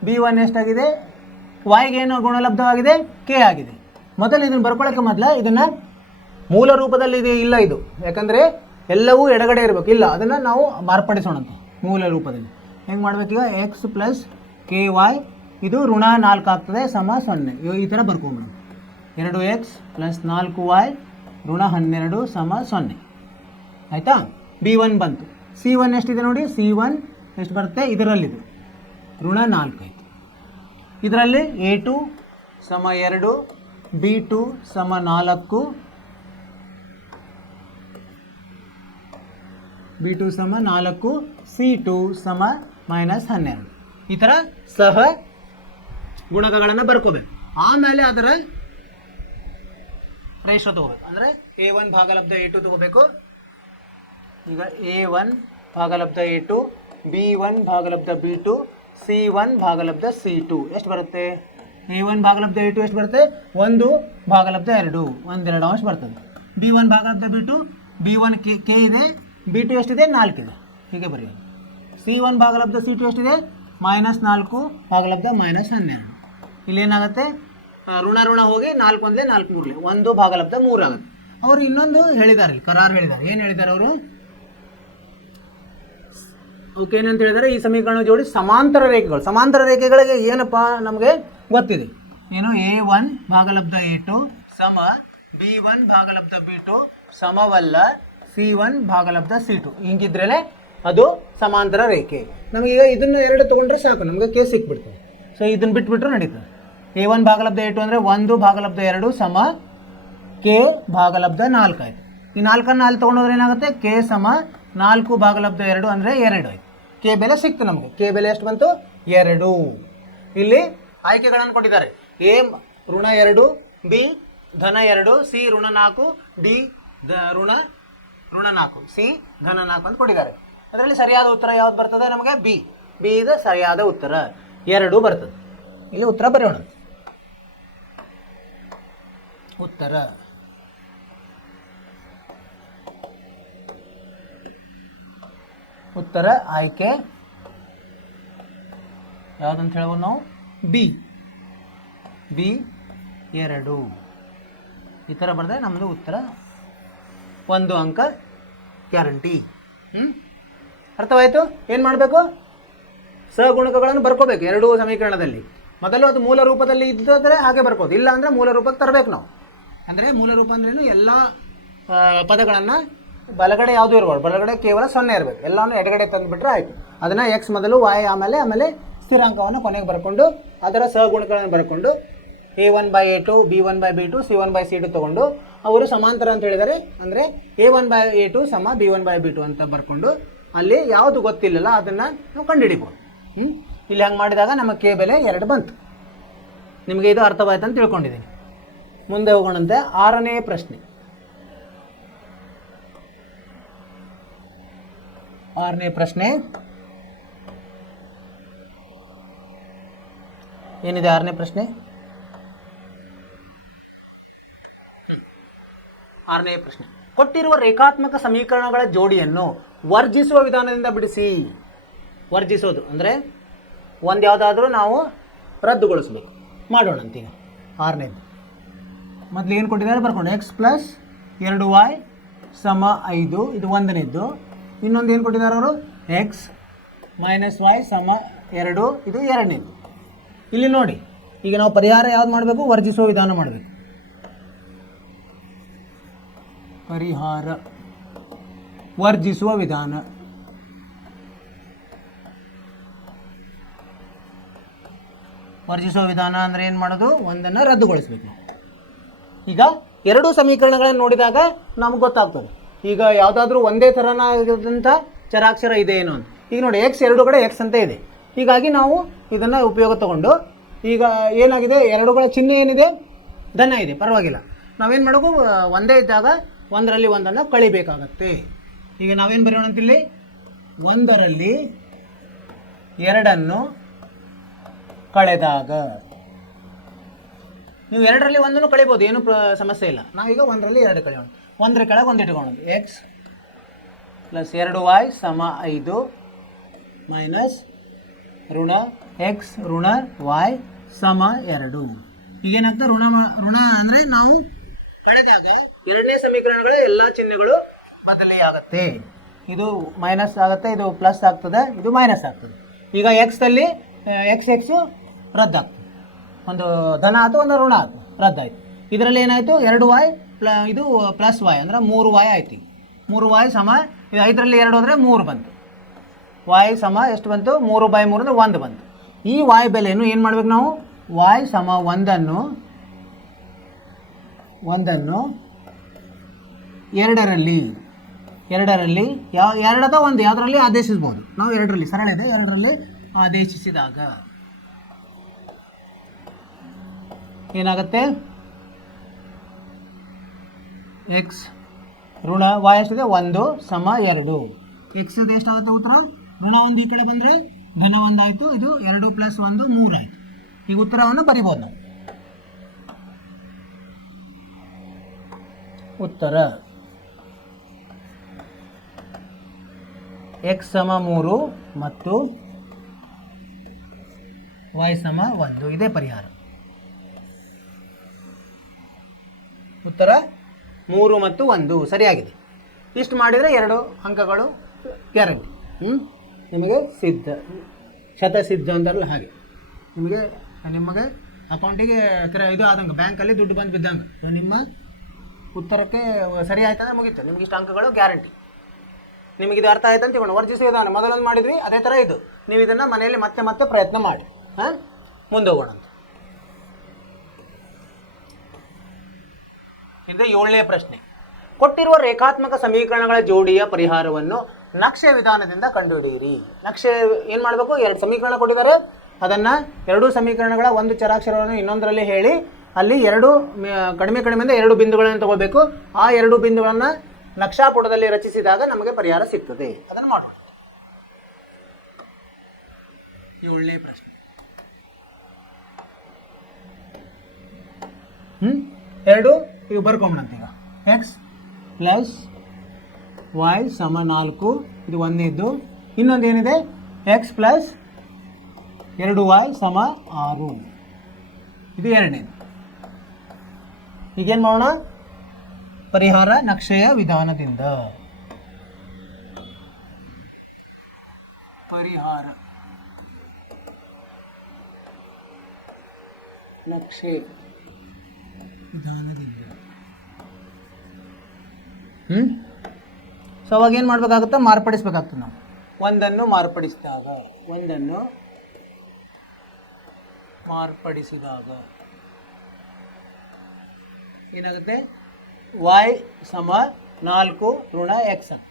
b1 ಎಷ್ಟಾಗಿದೆ, ವಾಯ್ಗೆ ಏನು ಗುಣಲಬ್ಧವಾಗಿದೆ, ಕೆ ಆಗಿದೆ. ಮೊದಲು ಇದನ್ನು ಬರ್ಕೊಳ್ಳೋಕೆ ಮೊದಲು ಇದನ್ನು ಮೂಲ ರೂಪದಲ್ಲಿ ಇಲ್ಲ ಇದು, ಯಾಕಂದರೆ ಎಲ್ಲವೂ ಎಡಗಡೆ ಇರಬೇಕು. ಇಲ್ಲ, ಅದನ್ನು ನಾವು ಮಾರ್ಪಡಿಸೋಣಂತೆ ಮೂಲ ರೂಪದಲ್ಲಿ. ಹೆಂಗೆ ಮಾಡಬೇಕೀಗ, x + ky ಇದು ಋಣ 4 ಆಗ್ತದೆ ಸಮ 0. ಈ ಥರ ಬರ್ಕೊಂಬಿಡೋಣ. 2x + 4y ಋಣ 12 ಸಮ 0. ಆಯಿತಾ? b1 ಬಂತು. c1 ಎಷ್ಟಿದೆ ನೋಡಿ, c1 ಎಷ್ಟು ಬರುತ್ತೆ, ಇದರಲ್ಲಿದೆ ಋಣ 4 ಆಯಿತು. ಇದರಲ್ಲಿ a2 ಸಮ 2, b2 ಸಮ 4, b2 ಸಮ 4, c2 ಸಮ -12. ಈ ಥರ ಸಹ ಗುಣಕಗಳನ್ನು ಬರ್ಕೋಬೇಕು. ಆಮೇಲೆ ಅದರ ರೇಷೋ ತಗೋಬೇಕು. ಅಂದರೆ a1 ಭಾಗಲಬ್ಧ a2 ತಗೋಬೇಕು. ಈಗ a1 ಭಾಗಲಬ್ಧ a2, b1 ಭಾಗಲಬ್ಧ b2, c1 ಭಾಗಲಬ್ಧ c2 ಎಷ್ಟು ಬರುತ್ತೆ? a1 ಭಾಗಲಬ್ಧ a2 ಎಷ್ಟು ಬರುತ್ತೆ? 1 ಭಾಗಲಬ್ಧ 2, 1/2 ಅಂಶ ಬರ್ತದೆ. b1 ಭಾಗಲಬ್ಧ b2, b1 k ಇದೆ, b2 ಎಷ್ಟಿದೆ, 4 ಇದೆ. ಹೀಗೆ ಬರೆಯೋದು. c1 ಭಾಗಲಬ್ಧ c2 ಎಷ್ಟಿದೆ, -4 ಭಾಗಲಬ್ಧ -12. ಇಲ್ಲೇನಾಗುತ್ತೆ, ಋಣ ಹೋಗಿ 4 1 4 3 1 ಭಾಗಲಬ್ಧ 3 ಆಗುತ್ತೆ. ಅವರು ಇನ್ನೊಂದು ಹೇಳಿದ್ದಾರೆ, ಕರಾರು ಹೇಳಿದ್ದಾರೆ. ಏನು ಹೇಳಿದ್ದಾರೆ ಅವರು? ಓಕೆ, ಏನಂತ ಹೇಳಿದರೆ, ಈ ಸಮೀಕರಣ ಜೋಡಿ ಸಮಾಂತರ ರೇಖೆಗಳಿಗೆ ಏನಪ್ಪ ನಮಗೆ ಗೊತ್ತಿದೆ. ಏನು, a1 ಭಾಗಲಬ್ಧ a2 ಸಮ b1 ಭಾಗಲಬ್ಧ b2 ಸಮವಲ್ಲ c1 ಭಾಗಲಬ್ಧ c2. ಹಿಂಗಿದ್ರೇ ಅದು ಸಮಾಂತರ ರೇಖೆ. ನಮಗೀಗ ಇದನ್ನು 2 ತೊಗೊಂಡ್ರೆ ಸಾಕು, ನಮಗೆ ಕೆ ಸಿಕ್ಬಿಡ್ತದೆ. ಸೊ ಇದನ್ನು ಬಿಟ್ಬಿಟ್ರೆ ನಡೀತದೆ. a1 ಭಾಗಲಬ್ಧ a2 ಅಂದರೆ 1 ಭಾಗಲಬ್ಧ 2 ಸಮ ಕೆ ಭಾಗಲಬ್ಧ 4 ಆಯಿತು. ಈ 4ಅನ್ನು ಅಲ್ಲಿ ತೊಗೊಂಡೋದ್ರೆ ಏನಾಗುತ್ತೆ, ಕೆ ಸಮ 4 ಭಾಗಲಬ್ಧ 2 ಅಂದರೆ 2 ಆಯಿತು. ಕೆ ಬೆಲೆ ಸಿಕ್ತು ನಮಗೆ. ಕೆ ಬೆಲೆ ಎಷ್ಟು ಬಂತು, 2. ಇಲ್ಲಿ ಆಯ್ಕೆಗಳನ್ನು ಕೊಟ್ಟಿದ್ದಾರೆ. ಎ ಋಣ 2, ಬಿ ಧನ 2, ಸಿ ಋಣ 4, ಡಿ ಋಣ 4, ಸಿ ಧನ 4 ಅಂತ ಕೊಟ್ಟಿದ್ದಾರೆ. ಅದರಲ್ಲಿ ಸರಿಯಾದ ಉತ್ತರ ಯಾವ್ದು ಬರ್ತದೆ ನಮಗೆ, ಬಿ ಇದು ಸರಿಯಾದ ಉತ್ತರ, 2 ಬರ್ತದೆ. ಇಲ್ಲಿ ಉತ್ತರ ಬರೆಯೋಣ. ಉತ್ತರ ಆಯ್ಕೆ ಯಾವುದಂತ ಹೇಳ್ಬೋದು ನಾವು, ಬಿ 2. ಈ ಥರ ಬರೆದ್ರೆ ನಮ್ಮದು ಉತ್ತರ 1 ಅಂಕ ಗ್ಯಾರಂಟಿ. ಅರ್ಥವಾಯಿತು? ಏನು ಮಾಡಬೇಕು, ಸಗುಣಕಗಳನ್ನು ಬರ್ಕೋಬೇಕು 2 ಸಮೀಕರಣದಲ್ಲಿ. ಮೊದಲು ಅದು ಮೂಲ ರೂಪದಲ್ಲಿ ಇದ್ದರೆ ಹಾಗೆ ಬರ್ಕೋದು, ಇಲ್ಲ ಅಂದರೆ ಮೂಲ ರೂಪಕ್ಕೆ ತರಬೇಕು ನಾವು. ಅಂದರೆ ಮೂಲ ರೂಪ ಅಂದ್ರೇನು, ಎಲ್ಲ ಪದಗಳನ್ನು ಬಲಗಡೆ ಯಾವುದೂ ಇರಬಾರ್ದು, ಬಲಗಡೆ ಕೇವಲ 0 ಇರಬೇಕು. ಎಲ್ಲವನ್ನು ಎಡಗಡೆ ತಂದುಬಿಟ್ರೆ ಆಯಿತು. ಅದನ್ನು ಎಕ್ಸ್ ಮೊದಲು, y ಆಮೇಲೆ ಸ್ಥಿರಾಂಕವನ್ನು ಕೊನೆಗೆ ಬರ್ಕೊಂಡು ಅದರ ಸಹಗುಣಗಳನ್ನು ಬರ್ಕೊಂಡು a1/a2, b1/b2, c1/c2 ತೊಗೊಂಡು ಅವರು ಸಮಾಂತರ ಅಂತ ಹೇಳಿದರೆ, ಅಂದರೆ a1/a2 ಸಮ b1/b2 ಅಂತ ಬರ್ಕೊಂಡು ಅಲ್ಲಿ ಯಾವುದು ಗೊತ್ತಿಲ್ಲಲ್ಲ ಅದನ್ನು ನಾವು ಕಂಡುಹಿಡಿಬೋದು. ಇಲ್ಲಿ ಹಂಗೆ ಮಾಡಿದಾಗ ನಮ್ಮ ಕೆ ಬೆಲೆ 2 ಬಂತು. ನಿಮಗೆ ಇದು ಅರ್ಥವಾಯ್ತು ಅಂತ ತಿಳ್ಕೊಂಡಿದ್ದೀನಿ. ಮುಂದೆ ಹೋಗೋಣಂತೆ 6ನೇ ಪ್ರಶ್ನೆ. 6ನೇ ಪ್ರಶ್ನೆ ಏನಿದೆ? 6ನೇ ಪ್ರಶ್ನೆ 6ನೇ ಪ್ರಶ್ನೆ, ಕೊಟ್ಟಿರುವ ರೇಖಾತ್ಮಕ ಸಮೀಕರಣಗಳ ಜೋಡಿಯನ್ನು ವರ್ಜಿಸುವ ವಿಧಾನದಿಂದ ಬಿಡಿಸಿ. ವರ್ಜಿಸೋದು ಅಂದರೆ ಒಂದು ಯಾವುದಾದ್ರೂ ನಾವು ರದ್ದುಗೊಳಿಸಬೇಕು. ಮಾಡೋಣ ಅಂತೀಗ 6ನೇದು. ಮೊದಲು ಏನು ಕೊಟ್ಟಿದ್ದಾರೆ ಬರ್ಕೊಂಡು x + 2y = 5 ಇದು 1ನೇದ್ದು. ಇನ್ನೊಂದು ಏನು ಕೊಟ್ಟಿದ್ದಾರೆ ಅವರು x - y = 2 ಇದು 2ನೇದ್ದು. ಇಲ್ಲಿ ನೋಡಿ, ಈಗ ನಾವು ಪರಿಹಾರ ಯಾವ್ದು ಮಾಡಬೇಕು? ವರ್ಜಿಸುವ ವಿಧಾನ ಮಾಡಬೇಕು. ಪರಿಹಾರ ವರ್ಜಿಸುವ ವಿಧಾನ. ವರ್ಜಿಸುವ ವಿಧಾನ ಅಂದರೆ ಏನು ಮಾಡೋದು? ಒಂದನ್ನು ರದ್ದುಗೊಳಿಸಬೇಕು. ಈಗ ಎರಡೂ ಸಮೀಕರಣಗಳನ್ನು ನೋಡಿದಾಗ ನಮ್ಗೆ ಗೊತ್ತಾಗ್ತದೆ ಈಗ ಯಾವುದಾದ್ರೂ ಒಂದೇ ಥರನಾದಂಥ ಚರಾಕ್ಷರ ಇದೆ ಏನು ಅಂತ. ಈಗ ನೋಡಿ x ಎರಡು ಕಡೆ x ಅಂತ ಇದೆ. ಹೀಗಾಗಿ ನಾವು ಇದನ್ನು ಉಪಯೋಗ ತಗೊಂಡು ಈಗ ಏನಾಗಿದೆ, ಎರಡುಗಳ ಚಿಹ್ನೆ ಏನಿದೆ? ಧನ ಇದೆ, ಪರವಾಗಿಲ್ಲ. ನಾವೇನು ಮಾಡೋದು? ಒಂದೇ ಇದ್ದಾಗ ಒಂದರಲ್ಲಿ ಒಂದನ್ನು ಕಳಿಬೇಕಾಗತ್ತೆ. ಈಗ ನಾವೇನು ಬರೆಯೋಣ ಅಂತಿಲ್ಲಿ? ಒಂದರಲ್ಲಿ ಎರಡನ್ನು ಕಳೆದಾಗ. ನೀವು ಎರಡರಲ್ಲಿ ಒಂದನ್ನು ಕಳಿಬೋದು, ಏನು ಸಮಸ್ಯೆ ಇಲ್ಲ. ನಾವೀಗ ಒಂದರಲ್ಲಿ ಎರಡು ಕಳೆಯೋಣ. ಒಂದರ ಕೆಳಗೆ ಒಂದು ಇಟ್ಕೊಳ್ಳೋಣ. x + 2y = 5 ಮೈನಸ್ ಋಣ x ಋಣ y = 2. ಈಗೇನಾಗ್ತದೆ? ಋಣ ಅಂದರೆ ನಾವು ಕಳೆದಾಗ ಎರಡನೇ ಸಮೀಕರಣಗಳ ಎಲ್ಲ ಚಿಹ್ನೆಗಳು ಬದಲಿ ಆಗುತ್ತೆ. ಇದು ಮೈನಸ್ ಆಗುತ್ತೆ, ಇದು ಪ್ಲಸ್ ಆಗ್ತದೆ, ಇದು ಮೈನಸ್ ಆಗ್ತದೆ. ಈಗ ಎಕ್ಸಲ್ಲಿ x ರದ್ದಾಗ್ತದೆ. ಒಂದು ಧನ ಆಯಿತು, ಒಂದು ಋಣ ಆಯಿತು, ರದ್ದಾಯಿತು. ಇದರಲ್ಲಿ ಏನಾಯಿತು? 2y ಇದು ಪ್ಲಸ್ y ಅಂದರೆ 3y ಆಯ್ತು. 3y = ಇದು 5ರಲ್ಲಿ 2 ಹೋದರೆ 3 ಬಂತು. y ಎಷ್ಟು ಬಂತು? 3/3 ಅಂದರೆ 1 ಬಂತು. ಈ y ಬೆಲೆಯನ್ನು ಏನು ಮಾಡ್ಬೇಕು ನಾವು? y = 1 ಎರಡರಲ್ಲಿ ಎರಡು ಅಥವಾ ಒಂದು ಯಾವುದರಲ್ಲಿ ಆದೇಶಿಸ್ಬೋದು. ನಾವು ಎರಡರಲ್ಲಿ, ಸರಳ ಇದೆ, ಎರಡರಲ್ಲಿ ಆದೇಶಿಸಿದಾಗ ಏನಾಗುತ್ತೆ? x ಋಣ y ಎಷ್ಟಿದೆ? 1 = 2. x ಎಷ್ಟಾಗುತ್ತೆ ಉತ್ತರ? ಋಣ 1 ಈ ಕಡೆ ಬಂದರೆ ಧನ 1 ಆಯಿತು. ಇದು 2 + 1 3 ಆಯಿತು. ಈಗ ಉತ್ತರವನ್ನು ಬರಿಬೋದು ನಾವು. ಉತ್ತರ x = 3 ಮತ್ತು y = 1. ಇದೇ ಪರಿಹಾರ. ಉತ್ತರ 3 ಮತ್ತು 1 ಸರಿಯಾಗಿದೆ. ಇಷ್ಟು ಮಾಡಿದರೆ 2 ಅಂಕಗಳು ಗ್ಯಾರಂಟಿ. ನಿಮಗೆ ಸಿದ್ಧ, ಶತಸಿದ್ಧ ಅಂತಾರಲ್ಲ ಹಾಗೆ. ನಿಮಗೆ ಅಕೌಂಟಿಗೆ ಇದು ಆದಂಗೆ, ಬ್ಯಾಂಕಲ್ಲಿ ದುಡ್ಡು ಬಂದು ಬಿದ್ದಂಗೆ. ನಿಮ್ಮ ಉತ್ತರಕ್ಕೆ ಸರಿ ಆಯ್ತಂದ್ರೆ ಮುಗೀತು, ನಿಮ್ಗೆ ಇಷ್ಟು ಅಂಕಗಳು ಗ್ಯಾರಂಟಿ. ನಿಮಗಿದು ಅರ್ಥ ಆಯ್ತು ಅಂತ ತಿಳ್ಕೊಂಡು ವರ್ಜಿಸುವ ವಿಧಾನ ಮೊದಲೊಂದು ಮಾಡಿದ್ವಿ, ಅದೇ ಥರ ಇದು. ನೀವು ಇದನ್ನು ಮನೆಯಲ್ಲಿ ಮತ್ತೆ ಪ್ರಯತ್ನ ಮಾಡಿ. ಮುಂದೆ ಹೋಗೋಣ ಅಂತ. ಇದು 7ನೇ ಪ್ರಶ್ನೆ. ಕೊಟ್ಟಿರುವ ರೇಖಾತ್ಮಕ ಸಮೀಕರಣಗಳ ಜೋಡಿಯ ಪರಿಹಾರವನ್ನು ನಕ್ಷೆ ವಿಧಾನದಿಂದ ಕಂಡುಹಿಡಿಯಿರಿ. ನಕ್ಷೆ ಏನು ಮಾಡಬೇಕು? 2 ಸಮೀಕರಣ ಕೊಟ್ಟಿದ್ದಾರೆ, ಅದನ್ನು ಎರಡೂ ಸಮೀಕರಣಗಳ ಒಂದು ಚರಾಕ್ಷರವನ್ನು ಇನ್ನೊಂದರಲ್ಲಿ ಹೇಳಿ ಅಲ್ಲಿ ಕಡಿಮೆಯಿಂದ 2 ಬಿಂದುಗಳನ್ನು ತಗೋಬೇಕು. ಆ 2 ಬಿಂದುಗಳನ್ನು ನಕ್ಷಾಪುಟದಲ್ಲಿ ರಚಿಸಿದಾಗ ನಮಗೆ ಪರಿಹಾರ ಸಿಗ್ತದೆ. ಅದನ್ನು ಮಾಡೋಣ. 7ನೇ ಪ್ರಶ್ನೆ. 2 ಇವು ಬರ್ಕೊಂಬಂತೀಗ. x + y = 4 ಇದು 1ನೇದ್ದು. ಇನ್ನೊಂದು ಏನಿದೆ? x + 2y = 6 ಇದು 2ನೇದು. ಈಗೇನು ಮಾಡೋಣ? ಪರಿಹಾರ ನಕ್ಷೆಯ ವಿಧಾನದಿಂದ. ಪರಿಹಾರ ನಕ್ಷೆ ವಿಧಾನದಿಂದ. ಸೊ ಅವಾಗ ಏನು ಮಾಡಬೇಕಾಗುತ್ತೆ? ಮಾರ್ಪಡಿಸ್ಬೇಕಾಗ್ತದೆ. ನಾವು ಒಂದನ್ನು ಮಾರ್ಪಡಿಸಿದಾಗ ಏನಾಗುತ್ತೆ? y = 4 ಋಣ x ಅಂತ.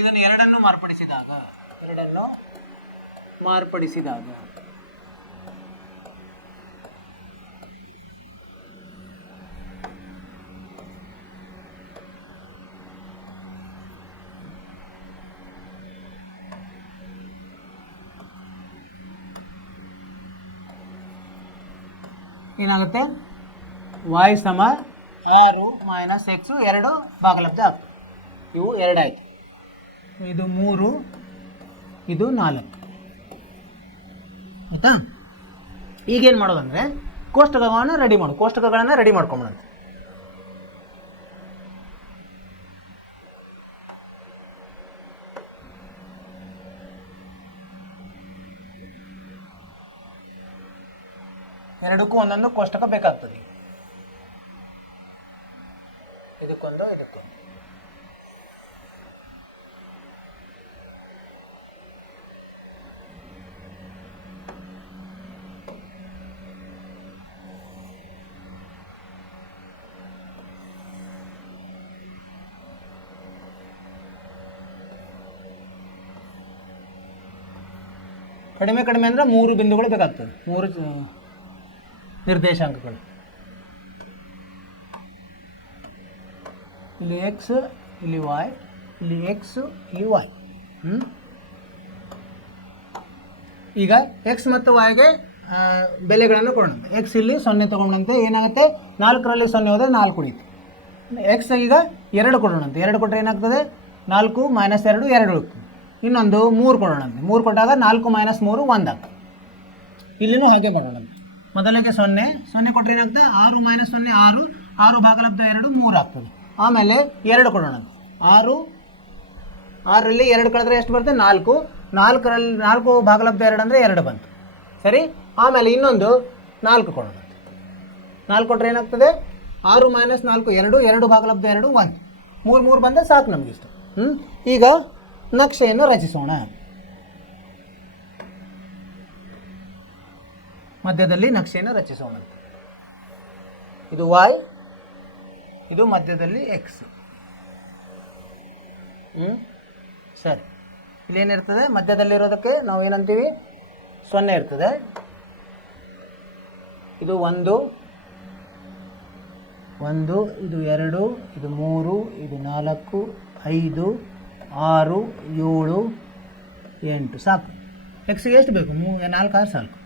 ಇದನ್ನು ಎರಡನ್ನು ಮಾರ್ಪಡಿಸಿದಾಗ ಎರಡನ್ನು ಮಾರ್ಪಡಿಸಿದಾಗ ಏನಾಗುತ್ತೆ? y ಸಮ 6 ಮೈನಸ್ ಎಕ್ಸು 2 ಭಾಗಲಬ್ಧ ಆಗ್ತದೆ. ಇವು 2 ಆಯಿತು. ಇದು 3, ಇದು 4 ಆಯಿತಾ? ಈಗೇನು ಮಾಡೋದಂದರೆ ಕೋಷ್ಟಕಗಳನ್ನು ರೆಡಿ ಮಾಡ್ಕೊಂಬಿಡೋಣ. ಎರಡಕ್ಕೂ ಒಂದೊಂದು ಕೋಷ್ಟಕ ಬೇಕಾಗ್ತದೆ. ಇದಕ್ಕೊಂದು ಇದಕ್ಕೂ. ಕಡಿಮೆ ಅಂದರೆ 3 ಬಿಂದುಗಳು ಬೇಕಾಗ್ತದೆ, 3 ನಿರ್ದೇಶಾಂಕಗಳು. ಇಲ್ಲಿ x, ಇಲ್ಲಿ y, ಇಲ್ಲಿ x, ಇಲ್ಲಿ y. ಈಗ x ಮತ್ತು yಗೆ ಬೆಲೆಗಳನ್ನು ಕೊಡೋಣ. x ಇಲ್ಲಿ 0 ತೊಗೊಂಡಂತೆ ಏನಾಗುತ್ತೆ? 4ರಲ್ಲಿ 0 ಹೋದರೆ 4 ಉಳಿತು. x ಈಗ 2 ಕೊಡೋಣಂತೆ. 2 ಕೊಟ್ಟರೆ ಏನಾಗ್ತದೆ? 4 ಮೈನಸ್ 2 2 ಉಳಿತು. ಇನ್ನೊಂದು 3 ಕೊಡೋಣಂತೆ. 3 ಕೊಟ್ಟಾಗ 4 ಮೈನಸ್ 3 1 ಆಗ್ತದೆ. ಇಲ್ಲಿನೂ ಹಾಗೆ ಮಾಡೋಣಂತೆ. ಮೊದಲಿಗೆ 0 ಕೊಟ್ಟರೆ ಏನಾಗ್ತದೆ? 6 ಮೈನಸ್ 0 6, 6 ಭಾಗಲಬ್ಧ 2 3 ಆಗ್ತದೆ. ಆಮೇಲೆ 2 ಕೊಡೋಣಂತೆ. 6ರಲ್ಲಿ 2 ಕಳೆದ್ರೆ ಎಷ್ಟು ಬರುತ್ತೆ? 4. 4 ಭಾಗಲಬ್ಧ 2 ಅಂದರೆ 2 ಬಂತು. ಸರಿ. ಆಮೇಲೆ ಇನ್ನೊಂದು 4 ಕೊಡೋಣಂತೆ. 4 ಕೊಟ್ಟರೆ ಏನಾಗ್ತದೆ? 6 ಮೈನಸ್ 4 2 ಭಾಗಲಬ್ಧ 2 1. 3 ಬಂದರೆ ಸಾಕು ನಮಗಿಷ್ಟು. ಈಗ ನಕ್ಷೆಯನ್ನು ರಚಿಸೋಣ. ಮಧ್ಯದಲ್ಲಿ ನಕ್ಷೆಯನ್ನು ರಚಿಸೋಣ. ಇದು y, ಇದು ಮಧ್ಯದಲ್ಲಿ x. ಸರಿ. ಇಲ್ಲೇನಿರ್ತದೆ? ಮಧ್ಯದಲ್ಲಿರೋದಕ್ಕೆ ನಾವು ಏನಂತೀವಿ? 0 ಇರ್ತದೆ. ಇದು 1, ಇದು 2, ಇದು 3, ಇದು 4, 5, 6, 7, 8 ಸಾಕು. ಎಕ್ಸ್ಗೆ ಎಷ್ಟು ಬೇಕು? 4 6 ಸಾಕು.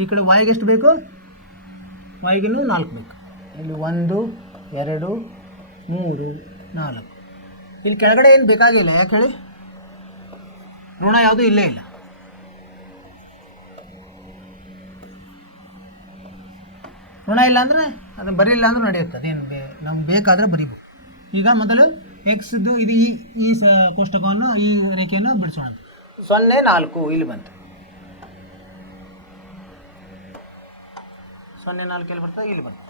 ಈ ಕಡೆ ವಾಯ್ಗೆ ಎಷ್ಟು ಬೇಕು? ವಾಯ್ಗಿನ್ನೂ 4 ಬೇಕು. ಇಲ್ಲಿ 1 2 3 4. ಇಲ್ಲಿ ಕೆಳಗಡೆ ಏನು ಬೇಕಾಗಿಲ್ಲ. ಯಾಕೆ ಹೇಳಿ? ಋಣ ಯಾವುದು ಇಲ್ಲೇ ಇಲ್ಲ. ಋಣ ಇಲ್ಲ ಅಂದರೆ ಅದು ಬರೀಲ್ಲ ಅಂದ್ರೆ ನಡೆಯುತ್ತೆ. ಅದೇನು ನಮ್ಗೆ ಬೇಕಾದರೆ ಬರೀಬೇಕು. ಈಗ ಮೊದಲು ಎಕ್ಸ್ದು ಇದು ಈ ಕೋಷ್ಟಕವನ್ನು, ಈ ರೇಖೆಯನ್ನು ಬಿಡಿಸೋಣ. 0 4 ಇಲ್ಲಿ ಬಂತು. 0 4 ಎಲ್ಲಿ ಬರ್ತದೆ? ಇಲ್ಲಿ ಬಂತು.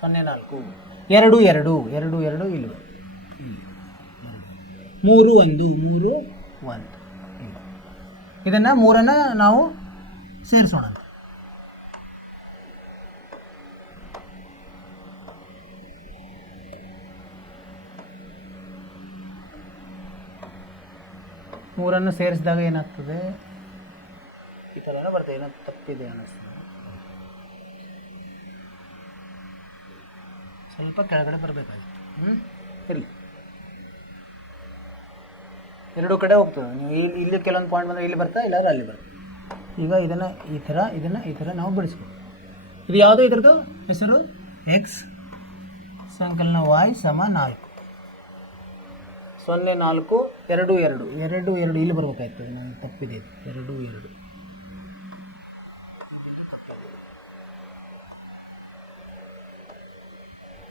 0 4 2 2 2 2 ಇಲ್ಲಿ ಬಂತು. 3 1 3 1 ಇದನ್ನು 3ಅನ್ನು ನಾವು ಸೇರಿಸೋಣ. ಮೂರನ್ನು ಸೇರಿಸಿದಾಗ ಏನಾಗ್ತದೆ? ಈ ಥರನೇ ಬರ್ತದೆ. ಏನೋ ತಪ್ಪಿದೆ ಅನ್ನಿಸ್ತದೆ. ಸ್ವಲ್ಪ ಕೆಳಗಡೆ ಬರಬೇಕಾಗಿತ್ತು. ಇರಲಿ, ಎರಡೂ ಕಡೆ ಹೋಗ್ತದೆ. ನೀವು ಇಲ್ಲಿ ಕೆಲವೊಂದು ಪಾಯಿಂಟ್ ಬಂದರೆ ಇಲ್ಲಿ ಬರ್ತಾ, ಇಲ್ಲಾದ್ರೆ ಅಲ್ಲಿ ಬರ್ತದೆ. ಈಗ ಇದನ್ನು ಈ ಥರ ನಾವು ಬಿಡಿಸ್ಬೇಕು. ಇದು ಯಾವುದು? ಇದ್ರದ್ದು ಹೆಸರು x, ಸಂಕಲನ y ಸಮ 4. 0 4 2 2 2 2 ಇಲ್ಲಿ ಬರಬೇಕಾಯ್ತು. ನನಗೆ ತಪ್ಪಿದೆ. 2 2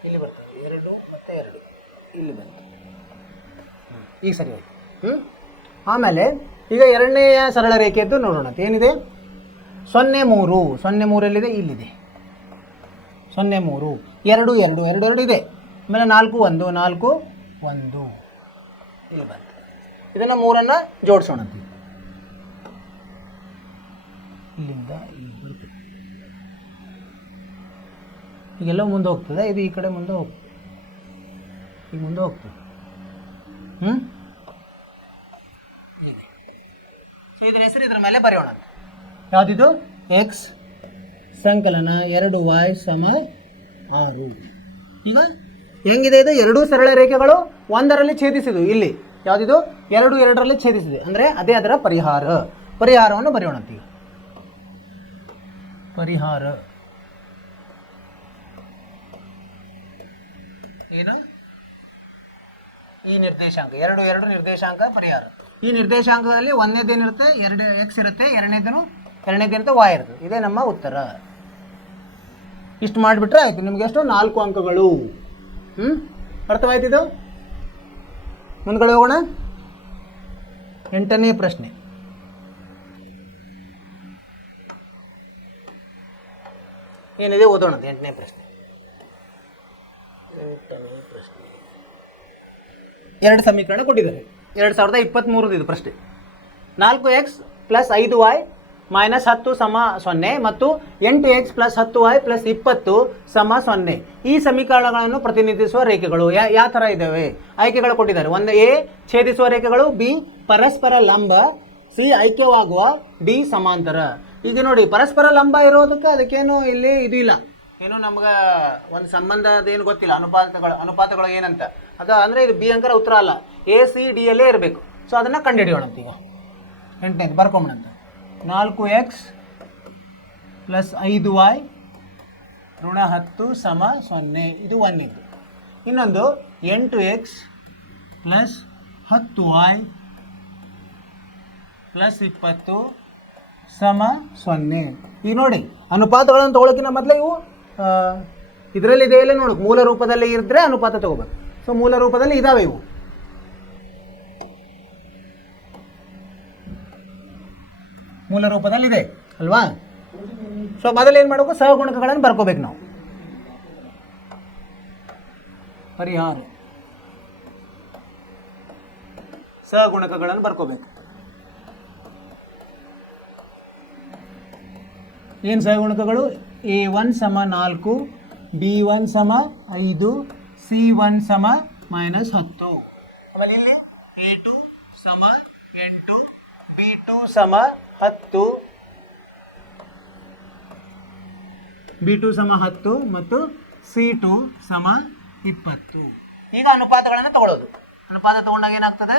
ಇಲ್ಲಿ ಬರ್ತದೆ. 2 ಮತ್ತು 2 ಇಲ್ಲಿ ಬಂತು. ಈಗ ಸರಿ ಹೋಯ್ತು. ಆಮೇಲೆ ಈಗ ಎರಡನೆಯ ಸರಳ ರೇಖೆಯದ್ದು ನೋಡೋಣ. ಏನಿದೆ? 0 3 0 3 ಎಲ್ಲಿದೆ? ಇಲ್ಲಿದೆ. 0 3 2 2 2 2 ಇದೆ. ಆಮೇಲೆ 4 1 4 1 ಇಲ್ಲಿ ಬಂತು. ಇದನ್ನು 3ಅನ್ನು ಜೋಡಿಸೋಣ. ಇಲ್ಲಿಂದ ಇಲ್ಲಿ ಬರ್ತದೆ. ಈಗೆಲ್ಲ ಮುಂದೆ ಹೋಗ್ತದೆ. ಇದು ಈ ಕಡೆ ಮುಂದೆ ಹೋಗ್ತದೆ. ಈಗ ಮುಂದೆ ಹೋಗ್ತದೆ. ಹೀಗೆ ಸೊ ಇದರ ಹೆಸರು ಇದ್ರ ಮೇಲೆ ಬರೆಯೋಣ. ಯಾವುದಿದು? ಎಕ್ಸ್ ಸಂಕಲನ 2y ಸಮ 6. ಈಗ ಹೆಂಗಿದೆ ಇದು? ಎರಡೂ ಸರಳ ರೇಖೆಗಳು ಒಂದರಲ್ಲಿ ಛೇದಿಸಿದ್ವು. ಇಲ್ಲಿ ಯಾವುದಿದು? 2 2ರಲ್ಲಿ ಛೇದಿಸಿದೆ ಅಂದರೆ ಅದೇ ಅದರ ಪರಿಹಾರವನ್ನು ಬರೆಯೋಣ ಅಂತೀವಿ. ಪರಿಹಾರ ಏನು? ಈ ನಿರ್ದೇಶಾಂಕ 2 2 ನಿರ್ದೇಶಾಂಕ ಪರಿಹಾರ. ಈ ನಿರ್ದೇಶಾಂಕದಲ್ಲಿ ಒಂದನೇದೇನಿರುತ್ತೆ? 2 ಎಕ್ಸ್ ಇರುತ್ತೆ, ಎರಡನೇದೇನಿರುತ್ತೆ y ಇರುತ್ತೆ. ಇದೇ ನಮ್ಮ ಉತ್ತರ. ಇಷ್ಟು ಮಾಡಿಬಿಟ್ರೆ ಆಯಿತು. ನಿಮಗೆ ಎಷ್ಟು? 4 ಅಂಕಗಳು. ಅರ್ಥವಾಯ್ತಿದು? ಮುಂದ್ಗಡೆ ಹೋಗೋಣ. 8ನೇ ಪ್ರಶ್ನೆ. ಏನಿದೆ ಓದೋಣ. 8ನೇ ಪ್ರಶ್ನೆ. 2 ಸಮೀಕರಣ ಕೊಟ್ಟಿದ್ದಾರೆ. 2023 ಇದು ಪ್ರಶ್ನೆ. 4x + 5y - 10 = 0 ಮತ್ತು 8x + 10y + 20 = 0. ಈ ಸಮೀಕರಣಗಳನ್ನು ಪ್ರತಿನಿಧಿಸುವ ರೇಖೆಗಳು ಯಾವ ಥರ ಇದ್ದಾವೆ? ಆಯ್ಕೆಗಳು ಕೊಟ್ಟಿದ್ದಾರೆ. ಒಂದು ಎ ಛೇದಿಸುವ ರೇಖೆಗಳು, ಬಿ ಪರಸ್ಪರ ಲಂಬ, ಸಿ ಐಕ್ಯವಾಗುವ, ಡಿ ಸಮಾಂತರ. ಈಗ ನೋಡಿ, ಪರಸ್ಪರ ಲಂಬ ಇರೋದಕ್ಕೆ ಅದಕ್ಕೇನು ಇಲ್ಲಿ ಇದು ಇಲ್ಲ, ಏನು ನಮ್ಗೆ ಒಂದು ಸಂಬಂಧ ಅದೇನು ಗೊತ್ತಿಲ್ಲ. ಅನುಪಾತಗಳು ಏನಂತ ಅದು ಅಂದರೆ ಇದು ಬಿ ಅಂಕರ ಉತ್ತರ ಅಲ್ಲ, ಎ ಸಿ ಡಿ ಯಲ್ಲೇ ಇರಬೇಕು. ಸೊ ಅದನ್ನು ಕಂಡುಹಿಡಿಯೋಣಂತ. ಈಗ 8ನೇದು ಬರ್ಕೊಂಬಿಡಂತ. 4x + 5y - 10 = 0. ಇದು ಒಂದಿದ್ದು. ಇನ್ನೊಂದು 8x + 10y + 20 = 0. ಈಗ ನೋಡಿ, ಅನುಪಾತಗಳನ್ನು ತೊಗೊಳಕ್ಕಿಂತ ಮೊದಲೇ ಇವು ಇದರಲ್ಲಿ ಇದೆಯಲ್ಲ ನೋಡು, ಮೂಲ ರೂಪದಲ್ಲಿ ಇದ್ದರೆ ಅನುಪಾತ ತಗೋಬೇಕು. ಸೊ ಮೂಲ ರೂಪದಲ್ಲಿ ಇದಾವೆ ಇವು. ಮೂಲ ರೂಪದಲ್ಲಿ ಇದೆ ಅಲ್ವಾ? ಸೊ ಮೊದಲು ಏನು ಮಾಡಬೇಕು? ಸಹಗುಣಕಗಳನ್ನು ಬರ್ಕೋಬೇಕು ನಾವು. ಪರಿಹಾರ ಸಹಗುಣಕಗಳನ್ನು ಬರ್ಕೋಬೇಕು. ಏನು ಸಹಗುಣಕಗಳು? a1 = 4, b1 = 5, c1 = -10. ಆಮೇಲೆ ಇಲ್ಲಿ a2 = 8, b2 = 10, ಮತ್ತು c2 = 20. ಈಗ ಅನುಪಾತಗಳನ್ನು ತಗೊಳ್ಳೋದು. ಅನುಪಾತ ತಗೊಂಡಾಗ ಏನಾಗ್ತದೆ?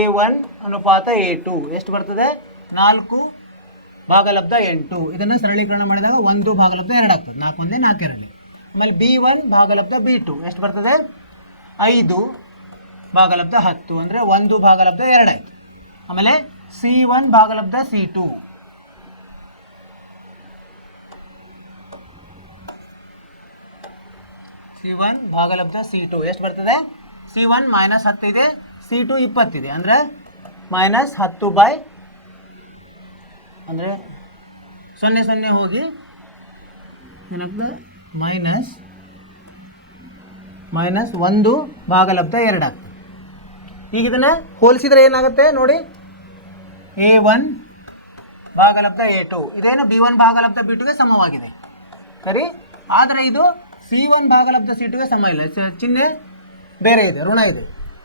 a1 ಅನುಪಾತ a2 ಎಷ್ಟು ಬರ್ತದೆ? 4/8. ಇದನ್ನು ಸರಳೀಕರಣ ಮಾಡಿದಾಗ 1/2 ಆಗ್ತದೆ. 4 1 4 2. ಆಮೇಲೆ b1/b2 ಎಷ್ಟು ಬರ್ತದೆ? 5/10 ಅಂದರೆ 1/2 ಆಯಿತು. ಆಮೇಲೆ c1/c2 ಎಷ್ಟು ಬರ್ತದೆ? c1 -10 ಇದೆ, c2 20 ಇದೆ, ಅಂದರೆ -10 ಅಂದರೆ 0 0 ಹೋಗಿ ಏನಾಗ್ತದೆ? -1/2 ಆಗ್ತದೆ. ಈಗ ಇದನ್ನು ಹೋಲಿಸಿದರೆ ಏನಾಗುತ್ತೆ ನೋಡಿ, a1/a2 ಇದೇನು b1/b2ಗೆ ಸಮವಾಗಿದೆ ಸರಿ. ಆದರೆ ಇದು c1/c2ಗೆ ಸಮ ಇಲ್ಲ, ಚಿಹ್ನೆ ಬೇರೆ ಇದೆ, ಋಣ ಇದೆ.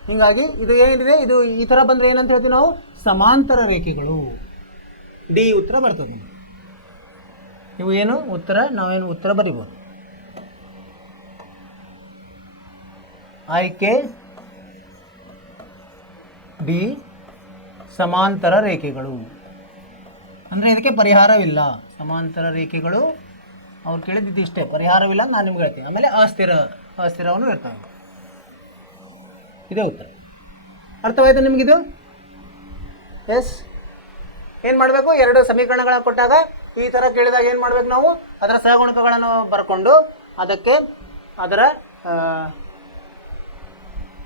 ಹೀಗಾಗಿ ಇದು ಏನಿದೆ, ಇದು ಈ ಥರ ಬಂದರೆ ಏನಂತ ಹೇಳ್ತೀವಿ ನಾವು? ಸಮಾಂತರ ರೇಖೆಗಳು. ಡಿ ಉತ್ತರ ಬರ್ತದೆ. ಇವು ಏನು ಉತ್ತರ? ನಾವೇನು ಉತ್ತರ ಬರಿಬೋದು? ಆಯ್ಕೆ ಡಿ ಸಮಾಂತರ ರೇಖೆಗಳು. ಅಂದರೆ ಇದಕ್ಕೆ ಪರಿಹಾರವಿಲ್ಲ. ಸಮಾಂತರ ರೇಖೆಗಳು ಅವ್ರು ಕೇಳಿದ್ದು ಇಷ್ಟೇ, ಪರಿಹಾರವಿಲ್ಲ ನಾನು ನಿಮ್ಗೆ ಹೇಳ್ತೀನಿ. ಆಮೇಲೆ ಅಸ್ಥಿರವನ್ನು ಇರ್ತವೆ. ಇದೇ ಉತ್ತರ. ಅರ್ಥವಾಯ್ತು ನಿಮಗಿದು? ಎಸ್. ಏನು ಮಾಡಬೇಕು? 2 ಸಮೀಕರಣಗಳನ್ನು ಕೊಟ್ಟಾಗ ಈ ಥರ ಕೇಳಿದಾಗ ಏನು ಮಾಡಬೇಕು ನಾವು? ಅದರ ಸಹಗುಣಕಗಳನ್ನು ಬರ್ಕೊಂಡು ಅದಕ್ಕೆ ಅದರ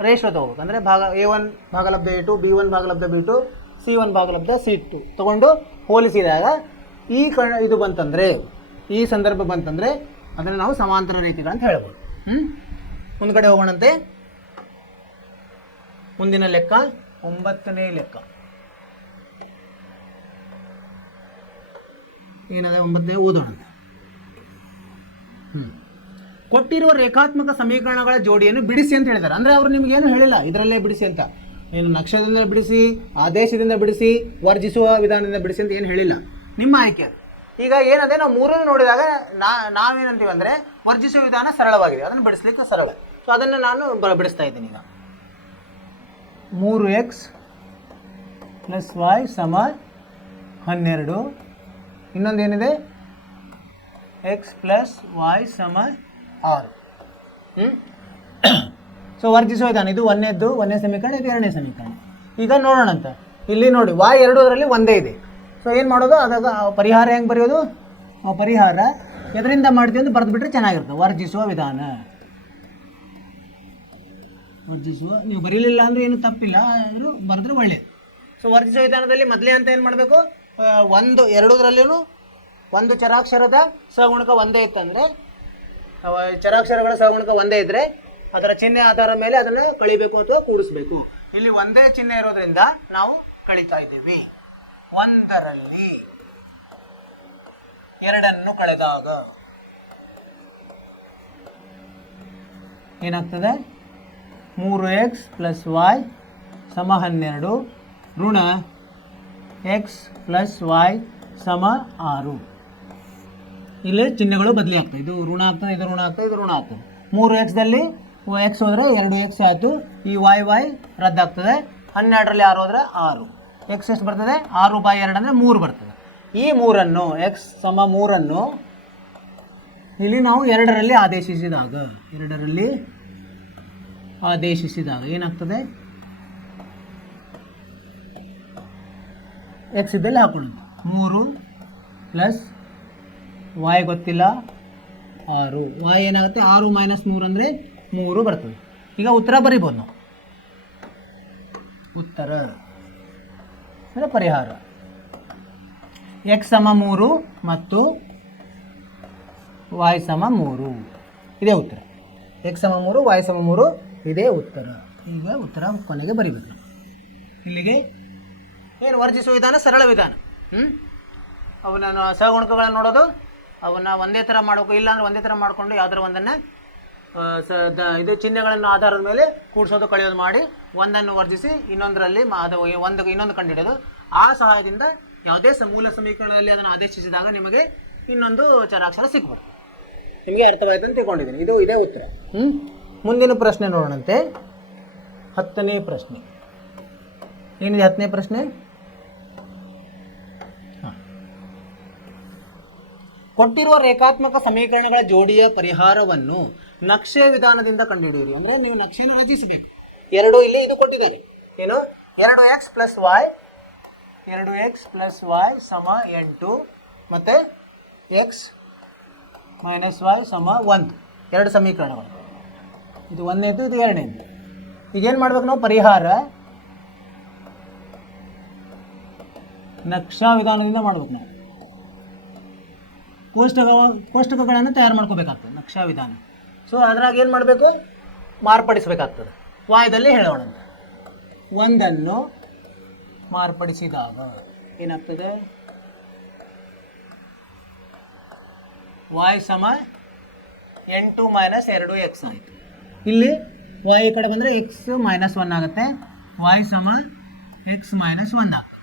ರೇಷಿಯೋ ತೊಗೋಬೇಕು. ಅಂದರೆ a1/a2, b1/b2, c1/c2 ತೊಗೊಂಡು ಹೋಲಿಸಿದಾಗ ಇದು ಬಂತಂದರೆ, ಈ ಸಂದರ್ಭ ಬಂತಂದರೆ ಅದನ್ನು ನಾವು ಸಮಾಂತರ ರೇಖೆಗಳಂತ ಹೇಳ್ಬೋದು. ಮುಂದ್ಗಡೆ ಹೋಗೋಣಂತೆ. ಮುಂದಿನ ಲೆಕ್ಕ 9ನೇ ಲೆಕ್ಕ. ಏನದ 9ನೇ ಓದೋಣಂತೆ. ಕೊಟ್ಟಿರುವ ರೇಖಾತ್ಮಕ ಸಮೀಕರಣಗಳ ಜೋಡಿಯನ್ನು ಬಿಡಿಸಿ ಅಂತ ಹೇಳಿದ್ದಾರೆ. ಅಂದರೆ ಅವರು ನಿಮಗೇನು ಹೇಳಿಲ್ಲ ಇದರಲ್ಲೇ ಬಿಡಿಸಿ ಅಂತ. ಏನು ನಕ್ಷದಿಂದ ಬಿಡಿಸಿ, ಆದೇಶದಿಂದ ಬಿಡಿಸಿ, ವರ್ಜಿಸುವ ವಿಧಾನದಿಂದ ಬಿಡಿಸಿ ಅಂತ ಏನು ಹೇಳಿಲ್ಲ, ನಿಮ್ಮ ಆಯ್ಕೆ ಅದು. ಈಗ ಏನಂದರೆ ನಾವು ಮೂರನ್ನು ನೋಡಿದಾಗ ನಾವೇನಂತೀವಿ ಅಂದರೆ ವರ್ಜಿಸುವ ವಿಧಾನ ಸರಳವಾಗಿದೆ, ಅದನ್ನು ಬಿಡಿಸ್ಲಿಕ್ಕೆ ಸರಳ. ಸೊ ಅದನ್ನು ನಾನು ಬಿಡಿಸ್ತಾ ಇದ್ದೀನಿ. ಈಗ 3x + y = 12. ಇನ್ನೊಂದು ಏನಿದೆ, x + y = 6. ಸೊ ವರ್ಜಿಸುವ ವಿಧಾನ ಇದು ಒಂದನೇ ಸಮೀಕರಣ, ಇದು ಎರಡನೇ ಸಮೀಕರಣ. ಈಗ ನೋಡೋಣ ಅಂತ. ಇಲ್ಲಿ ನೋಡಿ y ಎರಡರಲ್ಲಿ ಒಂದೇ ಇದೆ. ಸೊ ಏನು ಮಾಡೋದು, ಅದಾಗ ಪರಿಹಾರ ಹೆಂಗೆ ಬರೆಯೋದು, ಪರಿಹಾರ ಎದರಿಂದ ಮಾಡ್ತೀವಿ ಅಂತ ಬರೆದುಬಿಟ್ರೆ ಚೆನ್ನಾಗಿರುತ್ತೆ. ವರ್ಜಿಸುವ ವಿಧಾನ, ವರ್ಜಿಸುವ, ನೀವು ಬರೀಲಿಲ್ಲ ಅಂದರೆ ಏನು ತಪ್ಪಿಲ್ಲ, ಆದರೂ ಬರೆದ್ರೆ ಒಳ್ಳೆಯದು. ಸೊ ವರ್ಜಿಸುವ ವಿಧಾನದಲ್ಲಿ ಮೊದಲೇ ಅಂತ ಏನು ಮಾಡಬೇಕು, ಎರಡರಲ್ಲಿಯೂ ಒಂದು ಚರಾಕ್ಷರದ ಸಹಗುಣಕ ಒಂದೇ ಇತ್ತಂದರೆ, ಚರಾಕ್ಷರಗಳ ಸಹಗುಣಕ ಒಂದೇ ಇದ್ದರೆ ಅದರ ಚಿಹ್ನೆ ಆಧಾರದ ಮೇಲೆ ಅದನ್ನು ಕಳಿಬೇಕು ಅಥವಾ ಕೂಡಿಸ್ಬೇಕು. ಇಲ್ಲಿ ಒಂದೇ ಚಿಹ್ನೆ ಇರೋದ್ರಿಂದ ನಾವು ಕಳಿತಾ ಇದ್ದೀವಿ. 1ರಲ್ಲಿ 2 ಕಳೆದಾಗ ಏನಾಗ್ತದೆ, 3x + y = 12 ಋಣ x + y = 6. ಇಲ್ಲಿ ಚಿಹ್ನೆಗಳು ಬದಲಿ ಆಗ್ತವೆ. ಇದು ಋಣ ಆಗ್ತದೆ, ಇದು ಋಣ ಆಗ್ತದೆ, ಇದು ಋಣ ಆಗ್ತದೆ. 3xದಲ್ಲಿ x ಹೋದರೆ 2x ಆಯಿತು, ಈ y ರದ್ದಾಗ್ತದೆ. 12ರಲ್ಲಿ 6 ಹೋದರೆ 6, x ಎಷ್ಟು ಬರ್ತದೆ, 6/2 ಅಂದರೆ 3 ಬರ್ತದೆ. ಈ 3ಅನ್ನು x = 3ಅನ್ನು ಇಲ್ಲಿ ನಾವು 2ರಲ್ಲಿ ಆದೇಶಿಸಿದಾಗ ಏನಾಗ್ತದೆ, x ಇದ್ದಲ್ಲಿ ಹಾಕೊಳ್ಳೋದು 3 + y ಗೊತ್ತಿಲ್ಲ 6, y ಏನಾಗುತ್ತೆ, 6 - 3 ಅಂದರೆ 3 ಬರ್ತದೆ. ಈಗ ಉತ್ತರ ಬರಿಬೋದು ನಾವು. ಉತ್ತರ ಅಂದರೆ ಪರಿಹಾರ x = 3 ಮತ್ತು y = 3 ಇದೇ ಉತ್ತರ. x = 3, y = 3 ಇದೇ ಉತ್ತರ. ಈಗ ಉತ್ತರ ಕೊನೆಗೆ ಬರಿಬೇಕು. ಇಲ್ಲಿಗೆ ಏನು ವರ್ಜಿಸುವ ವಿಧಾನ ಸರಳ ವಿಧಾನ. ಅವನ್ನ ಸಹಗುಣಕಗಳನ್ನು ನೋಡೋದು, ಅವನ್ನ ಒಂದೇ ಥರ ಮಾಡೋಕೆ, ಇಲ್ಲಾಂದರೆ ಒಂದೇ ಥರ ಮಾಡಿಕೊಂಡು ಯಾವುದರ ಒಂದನ್ನು ಇದು ಚಿಹ್ನೆಗಳನ್ನು ಆಧಾರದ ಮೇಲೆ ಕೂಡಿಸೋದು ಕಳೆಯೋದು ಮಾಡಿ ಒಂದನ್ನು ವರ್ಜಿಸಿ ಇನ್ನೊಂದರಲ್ಲಿ ಇನ್ನೊಂದು ಕಂಡುಹಿಡಿಯೋದು. ಆ ಸಹಾಯದಿಂದ ಯಾವುದೇ ಮೂಲ ಸಮೀಕರಣದಲ್ಲಿ ಅದನ್ನು ಆದೇಶಿಸಿದಾಗ ನಿಮಗೆ ಇನ್ನೊಂದು ಚರಾಕ್ಷರ ಸಿಕ್ಬಿಡುತ್ತೆ. ನಿಮಗೆ ಅರ್ಥವಾಯಿತು ಅಂತ ತಿಳ್ಕೊಂಡಿದ್ದೀನಿ. ಇದೇ ಉತ್ತರ. ಮುಂದಿನ ಪ್ರಶ್ನೆ ನೋಡೋಣಂತೆ. 10ನೇ ಪ್ರಶ್ನೆ ಏನಿದೆ? 10ನೇ ಪ್ರಶ್ನೆ, ಕೊಟ್ಟಿರುವ ರೇಖಾತ್ಮಕ ಸಮೀಕರಣಗಳ ಜೋಡಿಯ ಪರಿಹಾರವನ್ನು ನಕ್ಷೆ ವಿಧಾನದಿಂದ ಕಂಡುಹಿಡಿಯಿರಿ. ಅಂದರೆ ನೀವು ನಕ್ಷೆಯನ್ನು ರಚಿಸಬೇಕು. ಇಲ್ಲಿ ಇದು ಕೊಟ್ಟಿದ್ದೇನೆ, ಏನು, 2x + y = 8 ಮತ್ತು x - y = 1. 2 ಸಮೀಕರಣಗಳು. ಇದು ಒಂದನೇದು, ಇದು ಎರಡನೇದು. ಈಗೇನು ಮಾಡ್ಬೇಕು ನಾವು? ಪರಿಹಾರ ನಕ್ಷಾ ವಿಧಾನದಿಂದ ಮಾಡ್ಬೇಕು. ನಾವು ಕೋಷ್ಟಕಗಳನ್ನು ತಯಾರು ಮಾಡ್ಕೋಬೇಕಾಗ್ತದೆ ನಕ್ಷಾ ವಿಧಾನ. ಸೊ ಅದ್ರಾಗ ಏನು ಮಾಡಬೇಕು? ಮಾರ್ಪಡಿಸಬೇಕಾಗ್ತದೆ. ವಾಯದಲ್ಲಿ ಹೇಳೋಣ. ಒಂದನ್ನು ಮಾರ್ಪಡಿಸಿದಾಗ ಏನಾಗ್ತದೆ? y = 8 - 2x ಆಯಿತು. ಇಲ್ಲಿ y ಈ ಕಡೆ ಬಂದರೆ x - 1 ಆಗುತ್ತೆ, y = x - 1 ಆಗ್ತದೆ.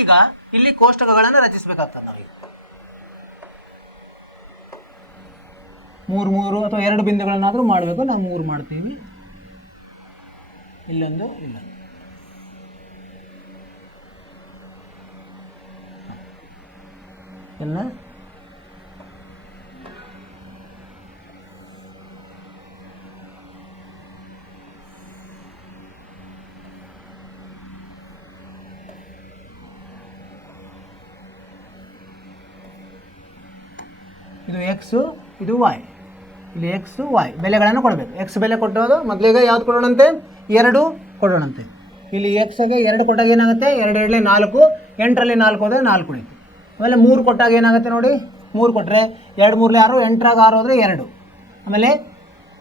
ಈಗ ಇಲ್ಲಿ ಕೋಷ್ಟಕಗಳನ್ನು ರಚಿಸಬೇಕಾಗ್ತದೆ. ನಾವೀಗ 3 ಅಥವಾ 2 ಬಿಂದುಗಳನ್ನಾದರೂ ಮಾಡಬೇಕು. ನಾವು 3 ಮಾಡ್ತೀವಿ, ಇಲ್ಲೊಂದು ಇಲ್ಲ. ಎಲ್ಲ ಇದು x, ಇದು y. ಇಲ್ಲಿ x, y ಬೆಲೆಗಳನ್ನು ಕೊಡಬೇಕು. x ಬೆಲೆ ಕೊಟ್ಟೋದು ಮೊದಲಿಗೆ ಯಾವ್ದು ಕೊಡೋಣಂತೆ? 2 ಕೊಡೋಣಂತೆ. ಇಲ್ಲಿ ಎಕ್ಸ್ಗೆ 2 ಕೊಟ್ಟಾಗ ಏನಾಗುತ್ತೆ? 2 2 4, 8ರಲ್ಲಿ 4 ಹೋದರೆ 4 ಉಳಿತು. ಆಮೇಲೆ 3 ಕೊಟ್ಟಾಗ ಏನಾಗುತ್ತೆ ನೋಡಿ? 3 ಕೊಟ್ಟರೆ 2 3 6, 8ರಾಗ 6 ಹೋದರೆ 2. ಆಮೇಲೆ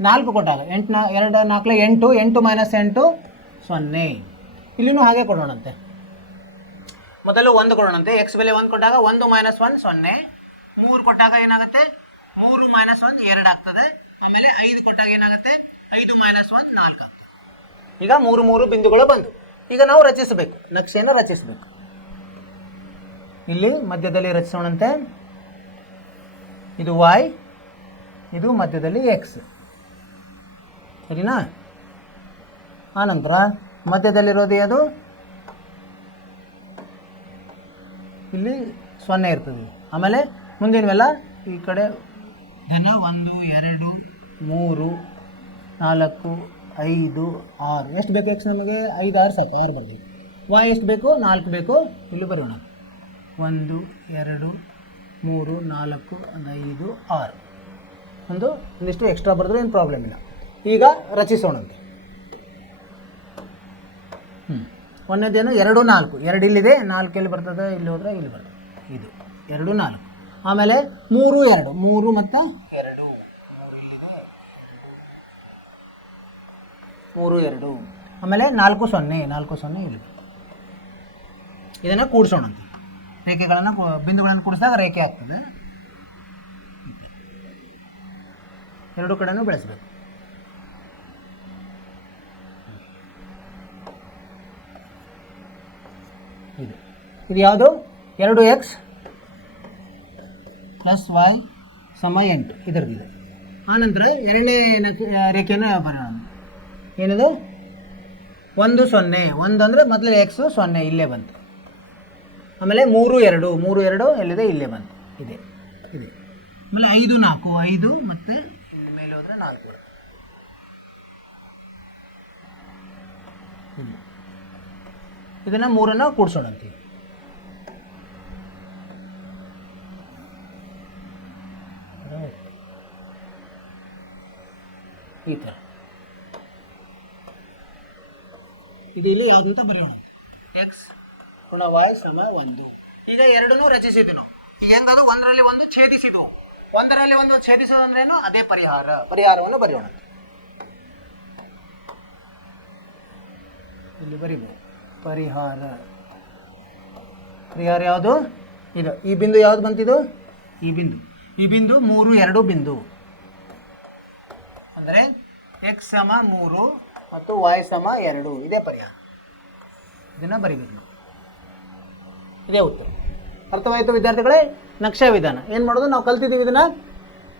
4 ಕೊಟ್ಟಾಗ 8 2 4 8, 8 - 8 0. ಇಲ್ಲಿನೂ ಹಾಗೆ ಕೊಡೋಣಂತೆ. ಮೊದಲು 1 ಕೊಡೋಣಂತೆ. x ಬೆಲೆ 1 ಕೊಟ್ಟಾಗ 1 - 1 0. 3 ಕೊಟ್ಟಾಗ ಏನಾಗುತ್ತೆ? 3 - 1 2 ಆಗ್ತದೆ. ಆಮೇಲೆ 5 ಕೊಟ್ಟಾಗ ಏನಾಗುತ್ತೆ? 5 - 1 4. ಈಗ 3 ಬಿಂದುಗಳು ಬಂದು ಈಗ ನಾವು ರಚಿಸಬೇಕು, ನಕ್ಷೆಯನ್ನು ರಚಿಸಬೇಕು. ಇಲ್ಲಿ ಮಧ್ಯದಲ್ಲಿ ರಚಿಸೋಣಂತೆ. ಇದು y, ಇದು ಮಧ್ಯದಲ್ಲಿ x, ಸರಿನಾ? ಆನಂತರ ಮಧ್ಯದಲ್ಲಿರೋದು ಅದು ಇಲ್ಲಿ 0 ಇರ್ತದೆ. ಆಮೇಲೆ ಮುಂದಿನವೆಲ್ಲ ಈ ಕಡೆ ಘನ 1 2 3 4 5 6. ಎಷ್ಟು ಬೇಕು ಎಕ್ಸ್ ನಮಗೆ? 5 6 ಸಾಕು, 6 ಬರ್ತೀವಿ. y ಎಷ್ಟು ಬೇಕು? 4 ಬೇಕು. ಇಲ್ಲಿ ಬರೋಣ. 1 2 3 4 5 6. ಒಂದಿಷ್ಟು ಎಕ್ಸ್ಟ್ರಾ ಬರೆದ್ರೆ ಏನು ಪ್ರಾಬ್ಲಮ್ ಇಲ್ಲ. ಈಗ ರಚಿಸೋಣಂತೆ. ಒಂದೇದೇನು 2 4, 2 ಇಲ್ಲಿದೆ, 4 ಎಲ್ಲಿ ಬರ್ತದೆ? ಇಲ್ಲಿ ಹೋದರೆ ಇಲ್ಲಿ ಬರ್ತದೆ. ಇದು 2 4. ಆಮೇಲೆ 3 2, 3 ಮತ್ತು 2, 3 2. ಆಮೇಲೆ 4 0, 4 0 ಇಲ್ಲಿ. ಇದನ್ನು ಕೂಡಿಸೋಣಂತೆ. ರೇಖೆಗಳನ್ನು ಬಿಂದುಗಳನ್ನು ಕೂಡಿಸಿದಾಗ ರೇಖೆ ಆಗ್ತದೆ. ಎರಡು ಕಡೆನೂ ಬೆಳೆಸಬೇಕು. ಇದು ಯಾವುದು? 2x + y = 8 ಇದರದಿದೆ. ಆನಂತರ ಎರಡನೇ ರೇಖೆಯನ್ನು ಬರೋಣ. ಏನಿದು? 1 0, 1 ಅಂದರೆ ಮೊದಲು x 0 ಇಲ್ಲೇ ಬಂತು. ಆಮೇಲೆ 3 2, 3 2 ಎಲ್ಲಿದೆ? ಇಲ್ಲೇ ಬಂತು, ಇದೆ. ಆಮೇಲೆ 5 4, 5 ಮತ್ತು ಇಲ್ಲಿ ಮೇಲೆ ಹೋದರೆ 4 ಬರುತ್ತೆ. ಇದನ್ನು 3 ಕೂಡಿಸೋಣಂತೀವಿ. ಈ ಥರ ಇದು ಇಲ್ಲಿ ಯಾವುದು ಅಂತ ಬರೆಯೋಣ. x × y = 1. ಈಗ ಎರಡನ್ನೂ ರಚಿಸಿದ್ವಿ ನಾವು. ಈಗ ಹೆಂಗದು? ಒಂದರಲ್ಲಿ ಒಂದು ಛೇದಿಸಿದ್ವು. ಒಂದರಲ್ಲಿ ಒಂದು ಛೇದಿಸೋದು ಅಂದ್ರೇನು? ಅದೇ ಪರಿಹಾರವನ್ನು ಬರೆಯೋಣ. ಇಲ್ಲಿ ಬರೀಬಹುದು. ಪರಿಹಾರ ಯಾವುದು? ಇದು. ಈ ಬಿಂದು ಯಾವುದು ಬಂತಿದು? ಈ ಬಿಂದು 3 2 ಬಿಂದು. ಅಂದರೆ x = 3 ಮತ್ತು y = 2. ಇದೇ ಪರಿಹಾರ. ಇದನ್ನು ಬರೀಬೇಕು ನಾವು. ಇದೇ ಉತ್ತರ. ಅರ್ಥವಾಯಿತು ವಿದ್ಯಾರ್ಥಿಗಳೇ? ನಕ್ಷಾ ವಿಧಾನ ಏನು ಮಾಡೋದು? ನಾವು ಕಲ್ತಿದ್ದೀವಿ ಇದನ್ನು.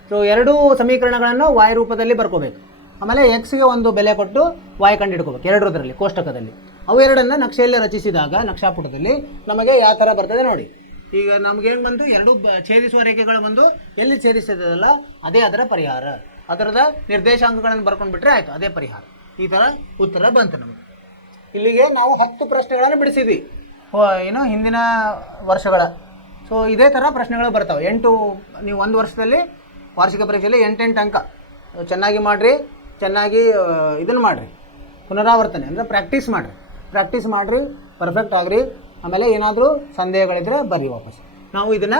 ಸೊ ಎರಡೂ ಸಮೀಕರಣಗಳನ್ನು y ರೂಪದಲ್ಲಿ ಬರ್ಕೋಬೇಕು. ಆಮೇಲೆ ಎಕ್ಸ್ಗೆ ಒಂದು ಬೆಲೆ ಕೊಟ್ಟು y ಕಂಡು ಹಿಡ್ಕೋಬೇಕು. ಎರಡರದ್ರಲ್ಲಿ ಕೋಷ್ಟಕದಲ್ಲಿ ಅವು ಎರಡನ್ನು ನಕ್ಷೆಯಲ್ಲಿ ರಚಿಸಿದಾಗ ನಕ್ಷಾಪುಟದಲ್ಲಿ ನಮಗೆ ಯಾವ ಥರ ಬರ್ತದೆ ನೋಡಿ. ಈಗ ನಮಗೇನು ಬಂತು? ಎರಡು ಛೇದಿಸುವ ರೇಖೆಗಳು ಬಂದು ಎಲ್ಲಿ ಛೇದಿಸ್ತದಲ್ಲ ಅದೇ ಅದರ ಪರಿಹಾರ. ಅದರದ ನಿರ್ದೇಶಾಂಕಗಳನ್ನು ಬರ್ಕೊಂಡು ಬಿಟ್ಟರೆ ಆಯಿತು, ಅದೇ ಪರಿಹಾರ. ಈ ಥರ ಉತ್ತರ ಬಂತು ನಮಗೆ. ಇಲ್ಲಿಗೆ ನಾವು 10 ಪ್ರಶ್ನೆಗಳನ್ನು ಬಿಡಿಸಿದ್ವಿ ಏನು ಹಿಂದಿನ ವರ್ಷಗಳ. ಸೊ ಇದೇ ಥರ ಪ್ರಶ್ನೆಗಳು ಬರ್ತವೆ. 8 ನೀವು ಒಂದು ವರ್ಷದಲ್ಲಿ ವಾರ್ಷಿಕ ಪರೀಕ್ಷೆಯಲ್ಲಿ 8 ಅಂಕ ಚೆನ್ನಾಗಿ ಮಾಡಿರಿ. ಚೆನ್ನಾಗಿ ಇದನ್ನು ಮಾಡಿರಿ, ಪುನರಾವರ್ತನೆ ಅಂದರೆ ಪ್ರಾಕ್ಟೀಸ್ ಮಾಡಿರಿ, ಪರ್ಫೆಕ್ಟ್ ಆಗಿರಿ. ಆಮೇಲೆ ಏನಾದರೂ ಸಂದೇಹಗಳಿದ್ದರೆ ಬರ್ರಿ ವಾಪಸ್. ನಾವು ಇದನ್ನು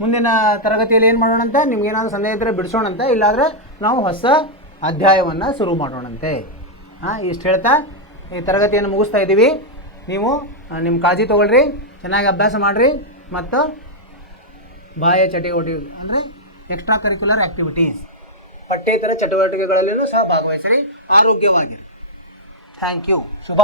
ಮುಂದಿನ ತರಗತಿಯಲ್ಲಿ ಏನು ಮಾಡೋಣಂತ, ನಿಮ್ಗೇನಾದರೂ ಸಂದೇಹ ಇದ್ದರೆ ಬಿಡಿಸೋಣಂತೆ, ಇಲ್ಲಾಂದರೆ ನಾವು ಹೊಸ ಅಧ್ಯಾಯವನ್ನು ಶುರು ಮಾಡೋಣಂತೆ. ಇಷ್ಟು ಹೇಳ್ತಾ ಈ ತರಗತಿಯನ್ನು ಮುಗಿಸ್ತಾ ಇದ್ದೀವಿ. ನೀವು ನಿಮ್ಮ ಕಾಳಜಿ ತೊಗೊಳ್ರಿ, ಚೆನ್ನಾಗಿ ಅಭ್ಯಾಸ ಮಾಡಿರಿ ಮತ್ತು ಬಾಹ್ಯ ಚಟುವಟಿಕೆ ಅಂದರೆ ಎಕ್ಸ್ಟ್ರಾ ಕರಿಕ್ಯುಲರ್ ಆ್ಯಕ್ಟಿವಿಟೀಸ್ ಪಠ್ಯೇತರ ಚಟುವಟಿಕೆಗಳಲ್ಲೂ ಸಹ ಭಾಗವಹಿಸಿರಿ. ಆರೋಗ್ಯವಾಗಿರಿ. Thank you. ಶುಭ.